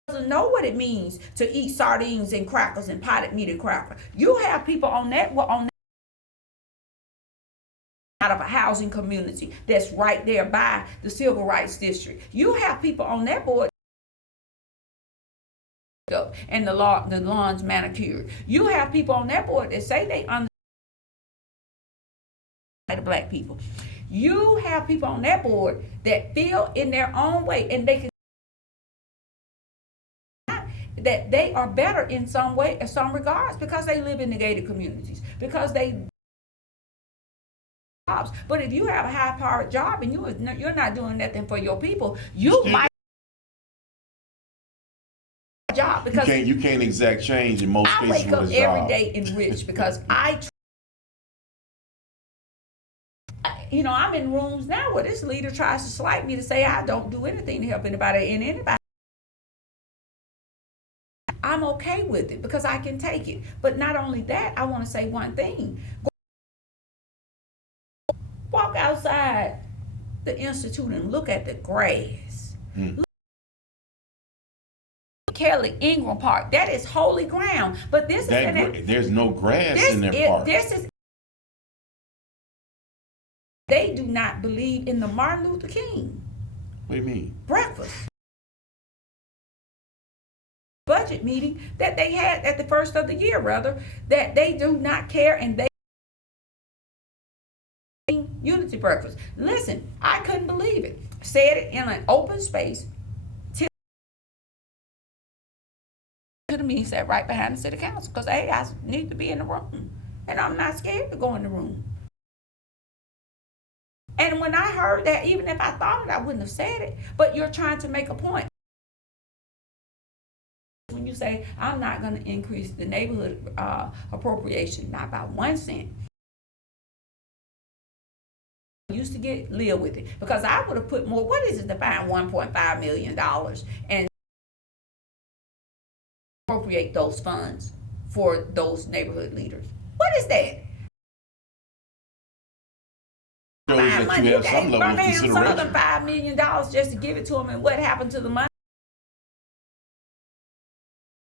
Doesn't know what it means to eat sardines and crackers and potted meat and crackers. You have people on that out of a housing community that's right there by the Civil Rights District. You have people on that board and the lawns manicured. You have people on that board that say they understand the black people. You have people on that board that feel in their own way, and they can that they are better in some way, in some regards, because they live in the gated communities, because they jobs. But if you have a high-powered job and you're not doing nothing for your people, you might job, because you can't exact change in most cases. I wake up every day enriched because I'm in rooms now where this leader tries to slight me to say I don't do anything to help anybody and anybody. I'm okay with it because I can take it. But not only that, I want to say one thing. Walk outside the institute and look at the grass. Kelly Ingram Park, that is holy ground. But there's no grass in their park. They do not believe in the Martin Luther King. What do you mean? Breakfast. Budget meeting that they had at the first of the year, rather, that they do not care, and they unity breakfast. Listen, I couldn't believe it. Said it in an open space. To the meeting, sat right behind the city council, because hey, I need to be in the room, and I'm not scared to go in the room. And when I heard that, even if I thought it, I wouldn't have said it. But you're trying to make a point. When you say, I'm not going to increase the neighborhood appropriation, not by 1 cent. I used to live with it, because I would have put more. What is it to find $1.5 million and appropriate those funds for those neighborhood leaders? What is that? That you have some level of consideration. Some of them $5 million just to give it to them, and what happened to the money?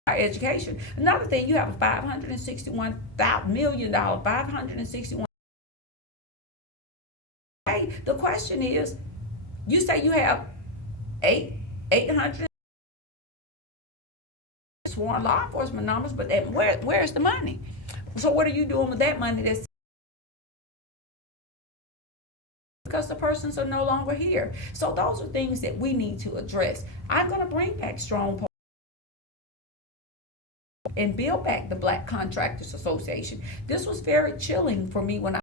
Our education. Another thing, you have a $561 million, 561. Hey, the question is, you say you have 800 sworn law enforcement numbers, but where's the money? So what are you doing with that money? Because the persons are no longer here. So those are things that we need to address. I'm going to bring back strong and build back the Black Contractors Association. This was very chilling for me when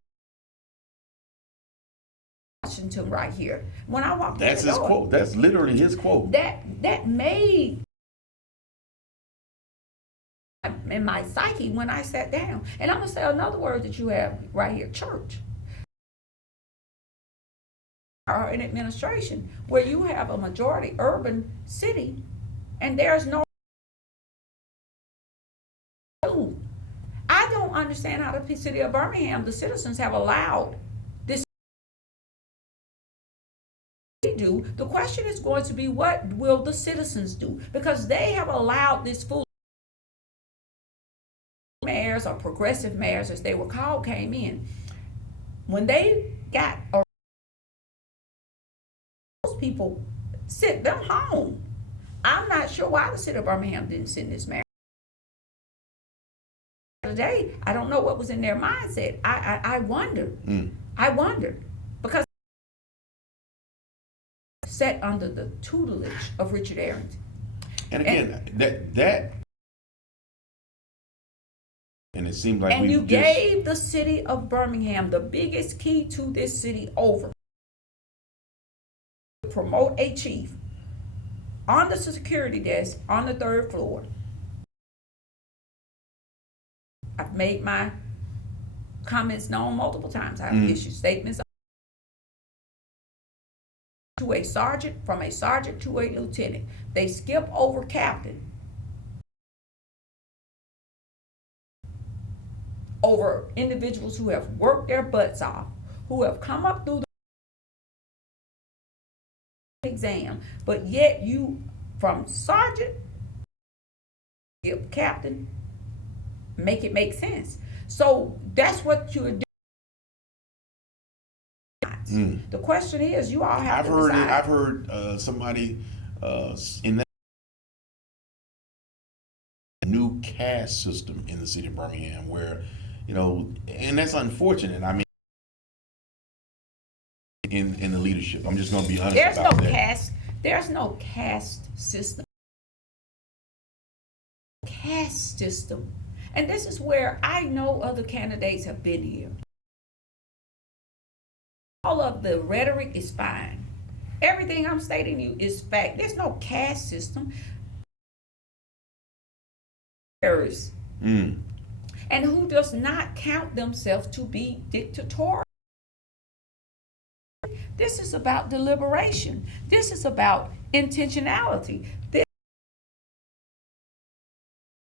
Washington right here. When I walked That's in the his door, quote. That's literally his quote. that made in my psyche when I sat down. And I'm gonna say another word that you have right here, church. Or an administration where you have a majority urban city and there's no. I don't understand how the city of Birmingham, the citizens have allowed this to do. The question is going to be, what will the citizens do? Because they have allowed this fool mayors or progressive mayors, as they were called, came in. When they got those people, sent them home. I'm not sure why the city of Birmingham didn't send this mayor. Today, I don't know what was in their mindset. I wonder. I wonder because set under the tutelage of Richard Arrington. And again, that and it seemed like And you gave the city of Birmingham the biggest key to this city over. Promote a chief on the security desk on the 3rd floor. I've made my comments known multiple times. I've issued statements to a sergeant, from a sergeant to a lieutenant. They skip over captain over individuals who have worked their butts off, who have come up through the exam, but yet you, from sergeant, skip captain, make it make sense. So that's what you're doing. The question is, you all have to decide. I've heard somebody in that new caste system in the city of Birmingham, where, you know, and that's unfortunate. I mean, in the leadership, I'm just going to be honest There's about no that. caste. There's no caste system. Caste system, and this is where I know other candidates have been here. All of the rhetoric is fine. Everything I'm stating to you is fact. There's no caste system. There's and who does not count themselves to be dictatorial. This is about deliberation. This is about intentionality.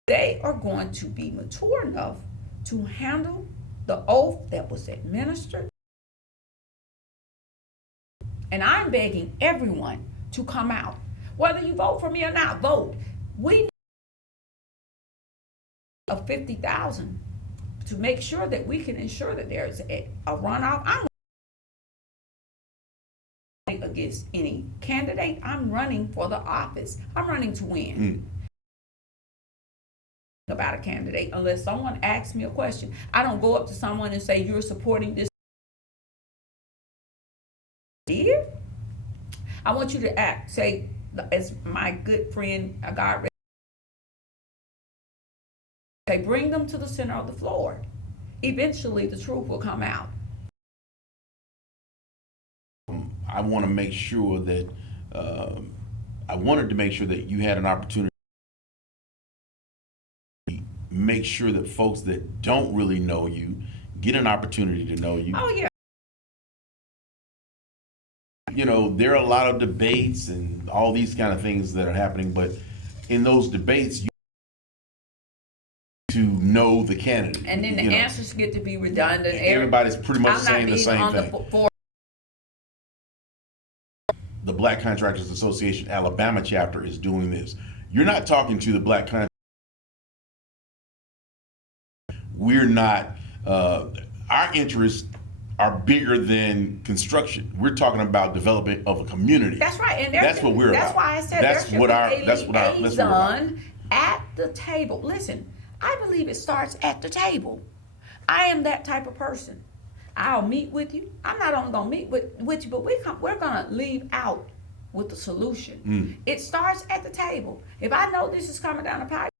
They are going to be mature enough to handle the oath that was administered. And I'm begging everyone to come out. Whether you vote for me or not, vote. We need of 50,000 to make sure that we can ensure that there's a runoff. I'm running against any candidate. I'm running for the office. I'm running to win. About a candidate unless someone asks me a question. I don't go up to someone and say, you're supporting this. I want you to say, as my good friend, God, they bring them to the center of the floor. Eventually, the truth will come out. I want to make sure that I wanted to make sure that you had an opportunity. Make sure that folks that don't really know you get an opportunity to know you. Oh, yeah. You know, there are a lot of debates and all these kind of things that are happening, but in those debates, you to know the candidate. And then the answers get to be redundant. Everybody's pretty much I'm saying not the same on thing. the The Black Contractors Association Alabama chapter is doing this. You're not talking to the Black Contractors. We're not, our interests are bigger than construction. We're talking about development of a community. That's right, and that's what we're that's about. why I said that's there should what be our a that's what our that's what we're about. liaison at the table. Listen, I believe it starts at the table. I am that type of person. I'll meet with you. I'm not only gonna meet with you, but we're gonna leave out with the solution. It starts at the table. If I know this is coming down the pipe,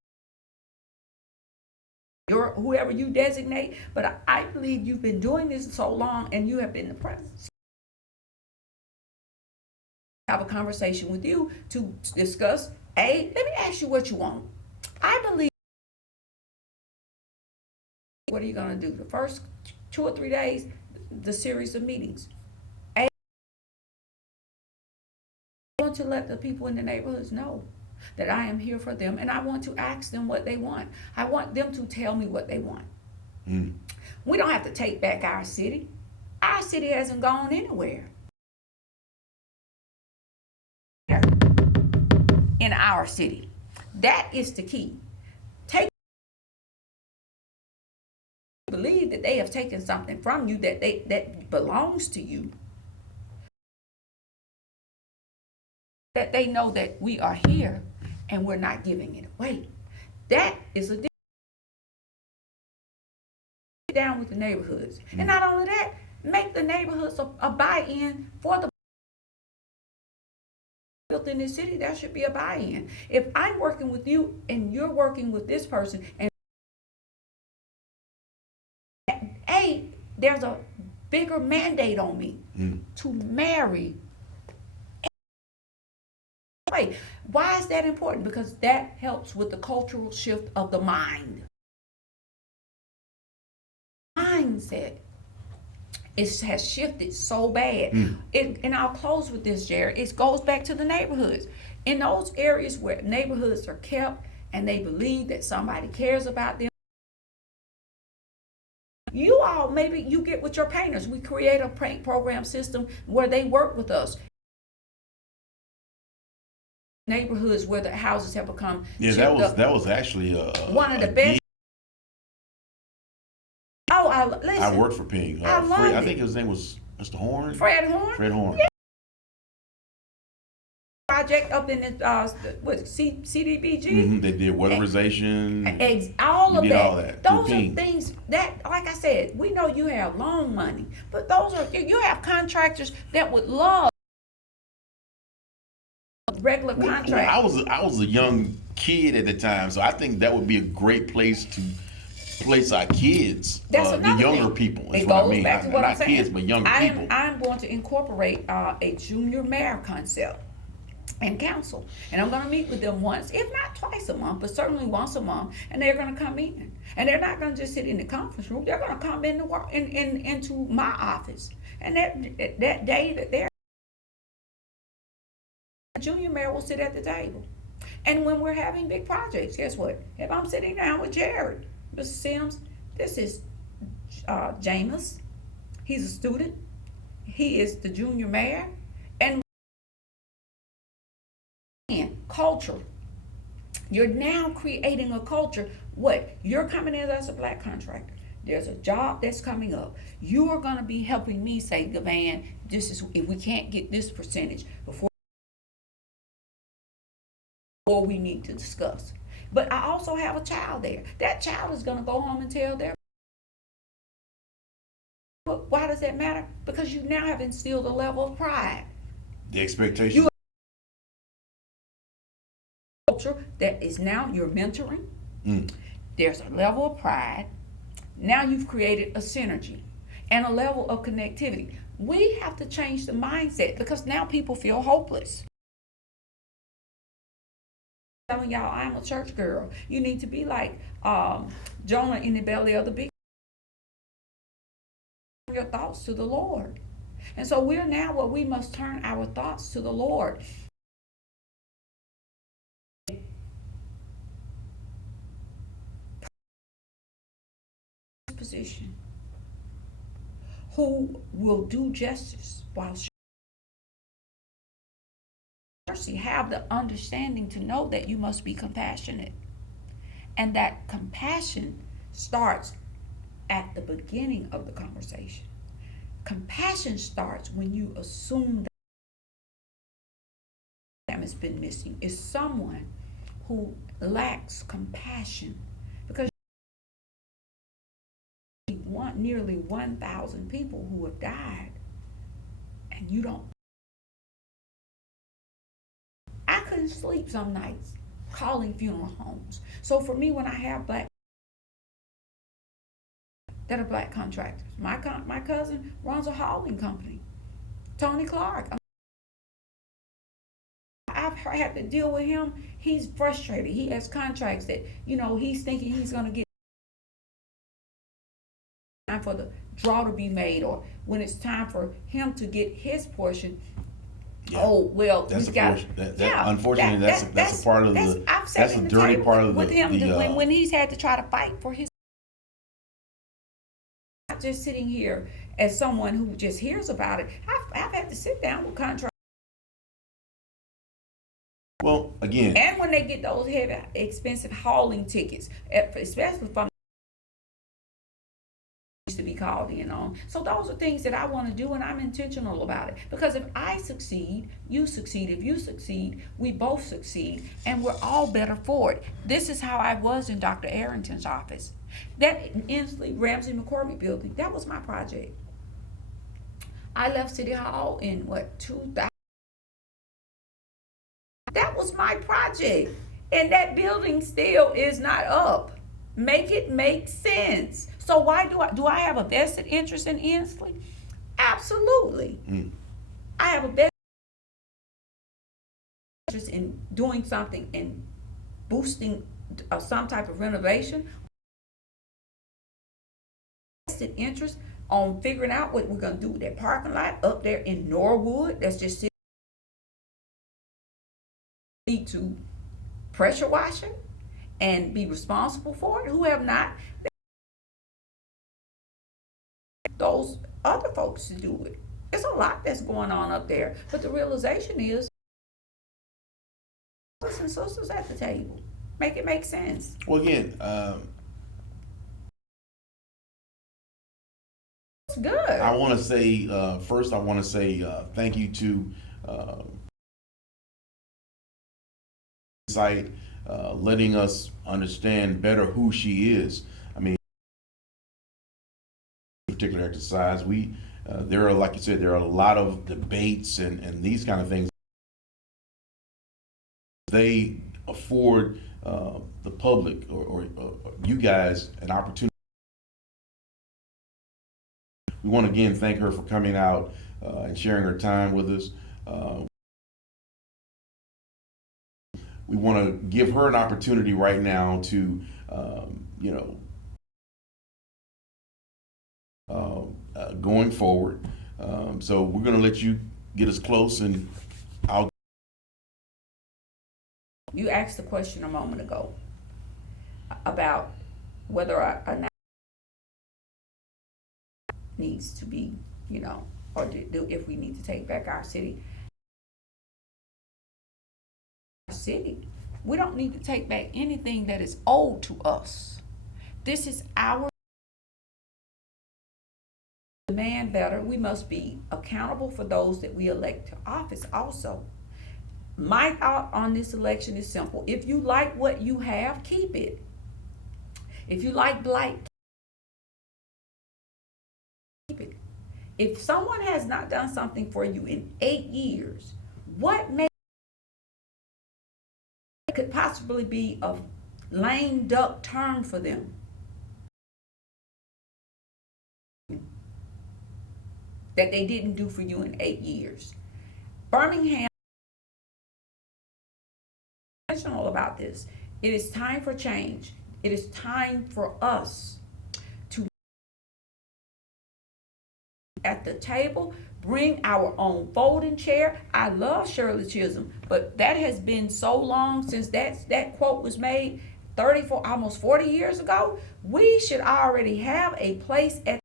whoever you designate, but I believe you've been doing this so long and you have been the president. have a conversation with you to discuss, let me ask you what you want. I believe, what are you gonna do? The first 2 or 3 days, the series of meetings. I want to let the people in the neighborhoods know that I am here for them, and I want to ask them what they want. I want them to tell me what they want. We don't have to take back our city. Our city hasn't gone anywhere. In our city. That is the key. Believe that they have taken something from you that belongs to you. That they know that we are here and we're not giving it away. That is a down with the neighborhoods. And not only that, make the neighborhoods a buy-in for the built in this city. There should be a buy-in. If I'm working with you and you're working with this person, and there's a bigger mandate on me to marry. Why is that important? Because that helps with the cultural shift of the mind. Mindset has shifted so bad. And I'll close with this, Jared. It goes back to the neighborhoods. In those areas where neighborhoods are kept and they believe that somebody cares about them, you all, maybe you get with your painters. We create a paint program system where they work with us. Neighborhoods where the houses have become that was actually one of the best. Listen, I worked for Ping. I love I it. think his name was Mr. Horn. Fred Horn. Fred Horn. Yeah. Project up in the CDBG. They did weatherization. All of that. Those are things that, like I said, we know you have loan money, but you have contractors that would love regular contractors. I was a young kid at the time, so I think that would be a great place to place our kids. That's the another younger thing. people. That's It what I goes mean. back to what Not I'm saying. kids, but younger people. I'm going to incorporate a junior mayor concept and council, and I'm going to meet with them once, if not twice a month, but certainly once a month, and they're going to come in, and they're not going to just sit in the conference room. They're going to come into my office, and that day that they're junior mayor will sit at the table. And when we're having big projects, guess what? If I'm sitting down with Jared, Mr. Sims, this is Jameis. He's a student. He is the junior mayor. And culture. You're now creating a culture. What? You're coming in as a black contractor. There's a job that's coming up. You are going to be helping me say, Gavin, this is, if we can't get this percentage before we need to discuss. But I also have a child there. That child is going to go home and tell their. But why does that matter? Because you now have instilled a level of pride. The expectation. Culture that is now you're mentoring. There's a level of pride. Now you've created a synergy and a level of connectivity. We have to change the mindset because now people feel hopeless. Telling y'all, I'm a church girl. You need to be like Jonah in the belly of the beast. Your thoughts to the Lord. And so we're now where we must turn our thoughts to the Lord. Position. Who will do justice while mercy, have the understanding to know that you must be compassionate. And that compassion starts at the beginning of the conversation. Compassion starts when you assume that has been missing is someone who lacks compassion, because nearly 1,000 people who have died and you don't. I couldn't sleep some nights calling funeral homes. So for me, when I have black that are black contractors, my cousin runs a hauling company, Tony Clark. have to deal with him, he's frustrated. He has contracts that, he's thinking he's gonna get time for the draw to be made, or when it's time for him to get his portion. Yeah. Oh well, That's we've a got. portion. Yeah, Unfortunately, that's a part of the. I've sat That's in a the dirty table part of with him the when he's had to try to fight for his. Not just sitting here as someone who just hears about it. I've had to sit down with contractors. Well, again, And when they get those heavy, expensive hauling tickets, especially from to be called in on. So those are things that I want to do, and I'm intentional about it. Because if I succeed, you succeed. If you succeed, we both succeed, and we're all better for it. This is how I was in Dr. Arrington's office. That Inslee Ramsey McCormick building, that was my project. I left City Hall in 2000. That was my project, and that building still is not up. Make it make sense. So why do I have a vested interest in Inslee? Absolutely. I have a vested interest in doing something and boosting some type of renovation. Vested interest on figuring out what we're gonna do with that parking lot up there in Norwood. That's just need to pressure wash it and be responsible for it. Who have not? Those other folks to do it. There's a lot that's going on up there, but the realization is, brothers and sisters at the table, make it make sense. well, again, It's good. I want to say first. I want to say thank you to Insight, letting us understand better who she is. I mean, particular exercise, there are, like you said, there are a lot of debates and these kind of things. They afford the public or you guys an opportunity. We want to again thank her for coming out and sharing her time with us. We want to give her an opportunity right now to, going forward. So we're going to let you get us close, and I'll. You asked the question a moment ago about whether a needs to be, or if we need to take back our city. We don't need to take back anything that is owed to us. This is our demand better. We must be accountable for those that we elect to office also. My thought on this election is simple. If you like what you have, keep it. If you like blight, keep it. If someone has not done something for you in 8 years, what could possibly be a lame duck term for them? That they didn't do for you in 8 years. Birmingham is intentional about this. It is time for change. It is time for us to at the table, bring our own folding chair. I love Shirley Chisholm, but that has been so long since that quote was made, 34, almost 40 years ago. We should already have a place at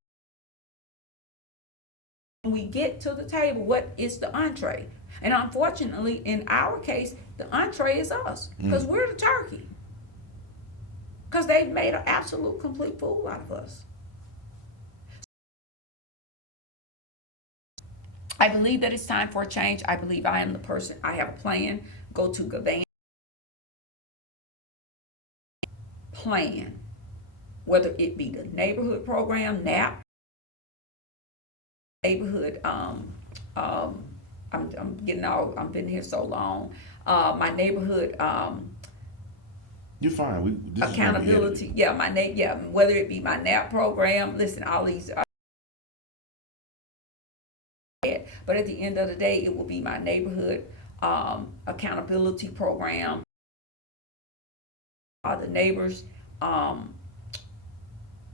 when we get to the table. What is the entree? And unfortunately, in our case, the entree is us, because we're the turkey. Because they've made an absolute complete fool out of us. I believe that it's time for a change. I believe I am the person. I have a plan. Go to Gavin. Plan. Whether it be the neighborhood program, NAP, neighborhood, I'm been here so long. My neighborhood, You're fine. This accountability. Yeah, whether it be my NAP program, listen, all these. But at the end of the day, it will be my neighborhood accountability program. The neighbors,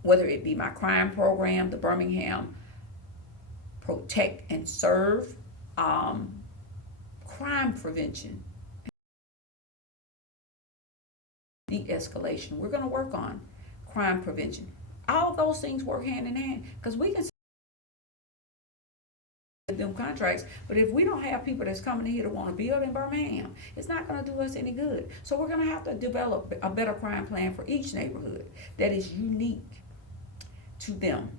whether it be my crime program, the Birmingham Protect and Serve, crime prevention, de-escalation. We're going to work on crime prevention. All those things work hand in hand, because we can them contracts, but if we don't have people that's coming here to want to build in Birmingham, it's not going to do us any good. So we're going to have to develop a better crime plan for each neighborhood that is unique to them.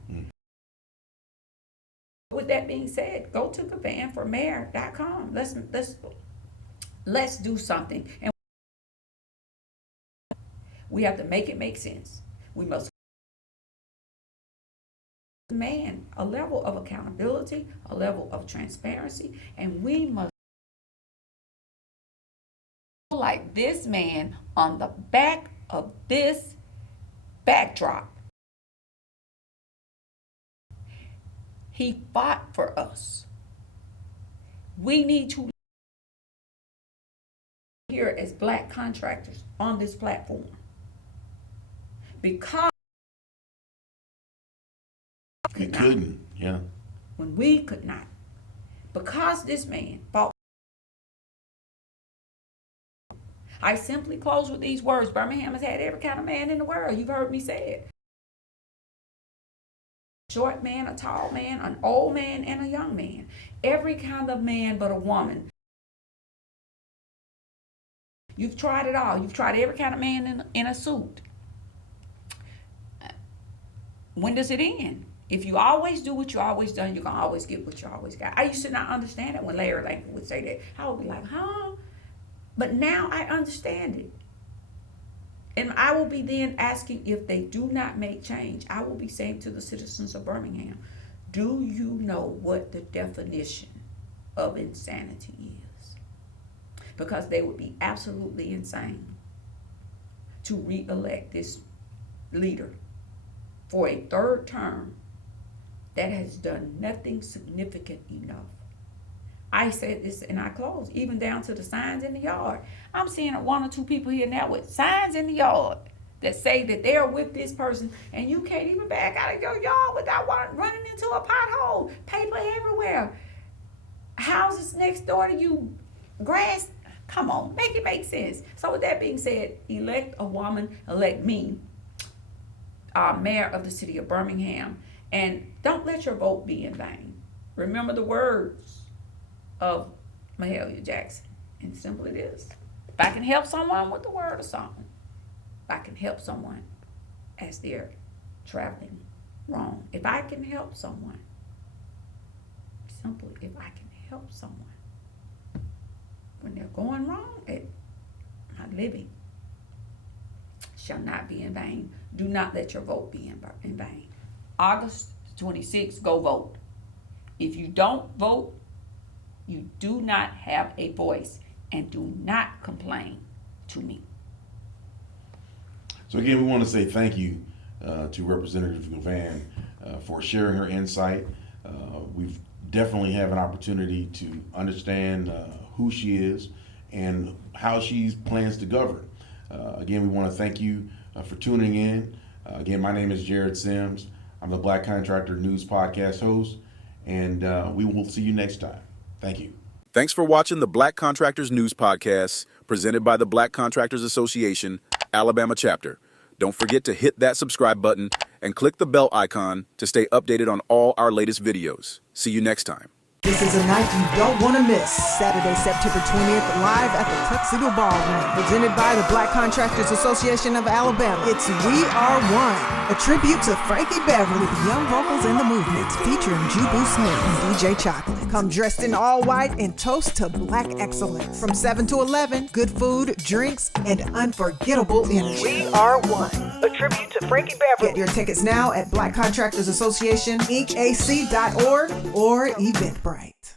With that being said, go to GavanForMayor.com. Let's do something, and we have to make it make sense. We must demand a level of accountability, a level of transparency, and we must, like this man on the back of this backdrop. He fought for us. We need to here as Black contractors on this platform, because We couldn't, yeah. when we could not, because this man fought. I simply close with these words. Birmingham has had every kind of man in the world. You've heard me say it. Short man, a tall man, an old man, and a young man. Every kind of man but a woman. You've tried it all. You've tried every kind of man in a suit. When does it end? If you always do what you always done, you're going to always get what you always got. I used to not understand it when Larry Langford would say that. I would be like, huh? But now I understand it. And I will be then asking, if they do not make change, I will be saying to the citizens of Birmingham, do you know what the definition of insanity is? Because they would be absolutely insane to re-elect this leader for a third term that has done nothing significant enough. I said this and I close, even down to the signs in the yard. I'm seeing one or two people here now with signs in the yard that say that they're with this person, and you can't even back out of your yard without running into a pothole. Paper everywhere. Houses next door to you, grass. Come on, make it make sense. So with that being said, elect a woman, elect me, mayor of the city of Birmingham, and don't let your vote be in vain. Remember the words of Mahalia Jackson, and simple it is. If I can help someone with the word or something, if I can help someone as they're traveling wrong, if I can help someone, simply if I can help someone when they're going wrong, my living shall not be in vain. Do not let your vote be in vain. August 26th, go vote. If you don't vote, you do not have a voice, and do not complain to me. So again, we want to say thank you to Representative Givan for sharing her insight. We definitely have an opportunity to understand who she is and how she plans to govern. Again, we want to thank you for tuning in. Again, my name is Jared Sims. I'm the Black Contractor News Podcast host, and we will see you next time. Thank you. Thanks for watching the Black Contractors News Podcast, presented by the Black Contractors Association, Alabama Chapter. Don't forget to hit that subscribe button and click the bell icon to stay updated on all our latest videos. See you next time. This is a night you don't want to miss. Saturday, September 20th, live at the Tuxedo Ballroom, presented by the Black Contractors Association of Alabama. It's We Are One, a tribute to Frankie Beverly, the young vocals in the movement, featuring Jubu Smith and DJ Chocolate. Come dressed in all white and toast to Black excellence. From 7 to 11, good food, drinks, and unforgettable energy. We Are One, a tribute to Frankie Beverly. Get your tickets now at Black Contractors Association, IncAC.org, or Eventbrite.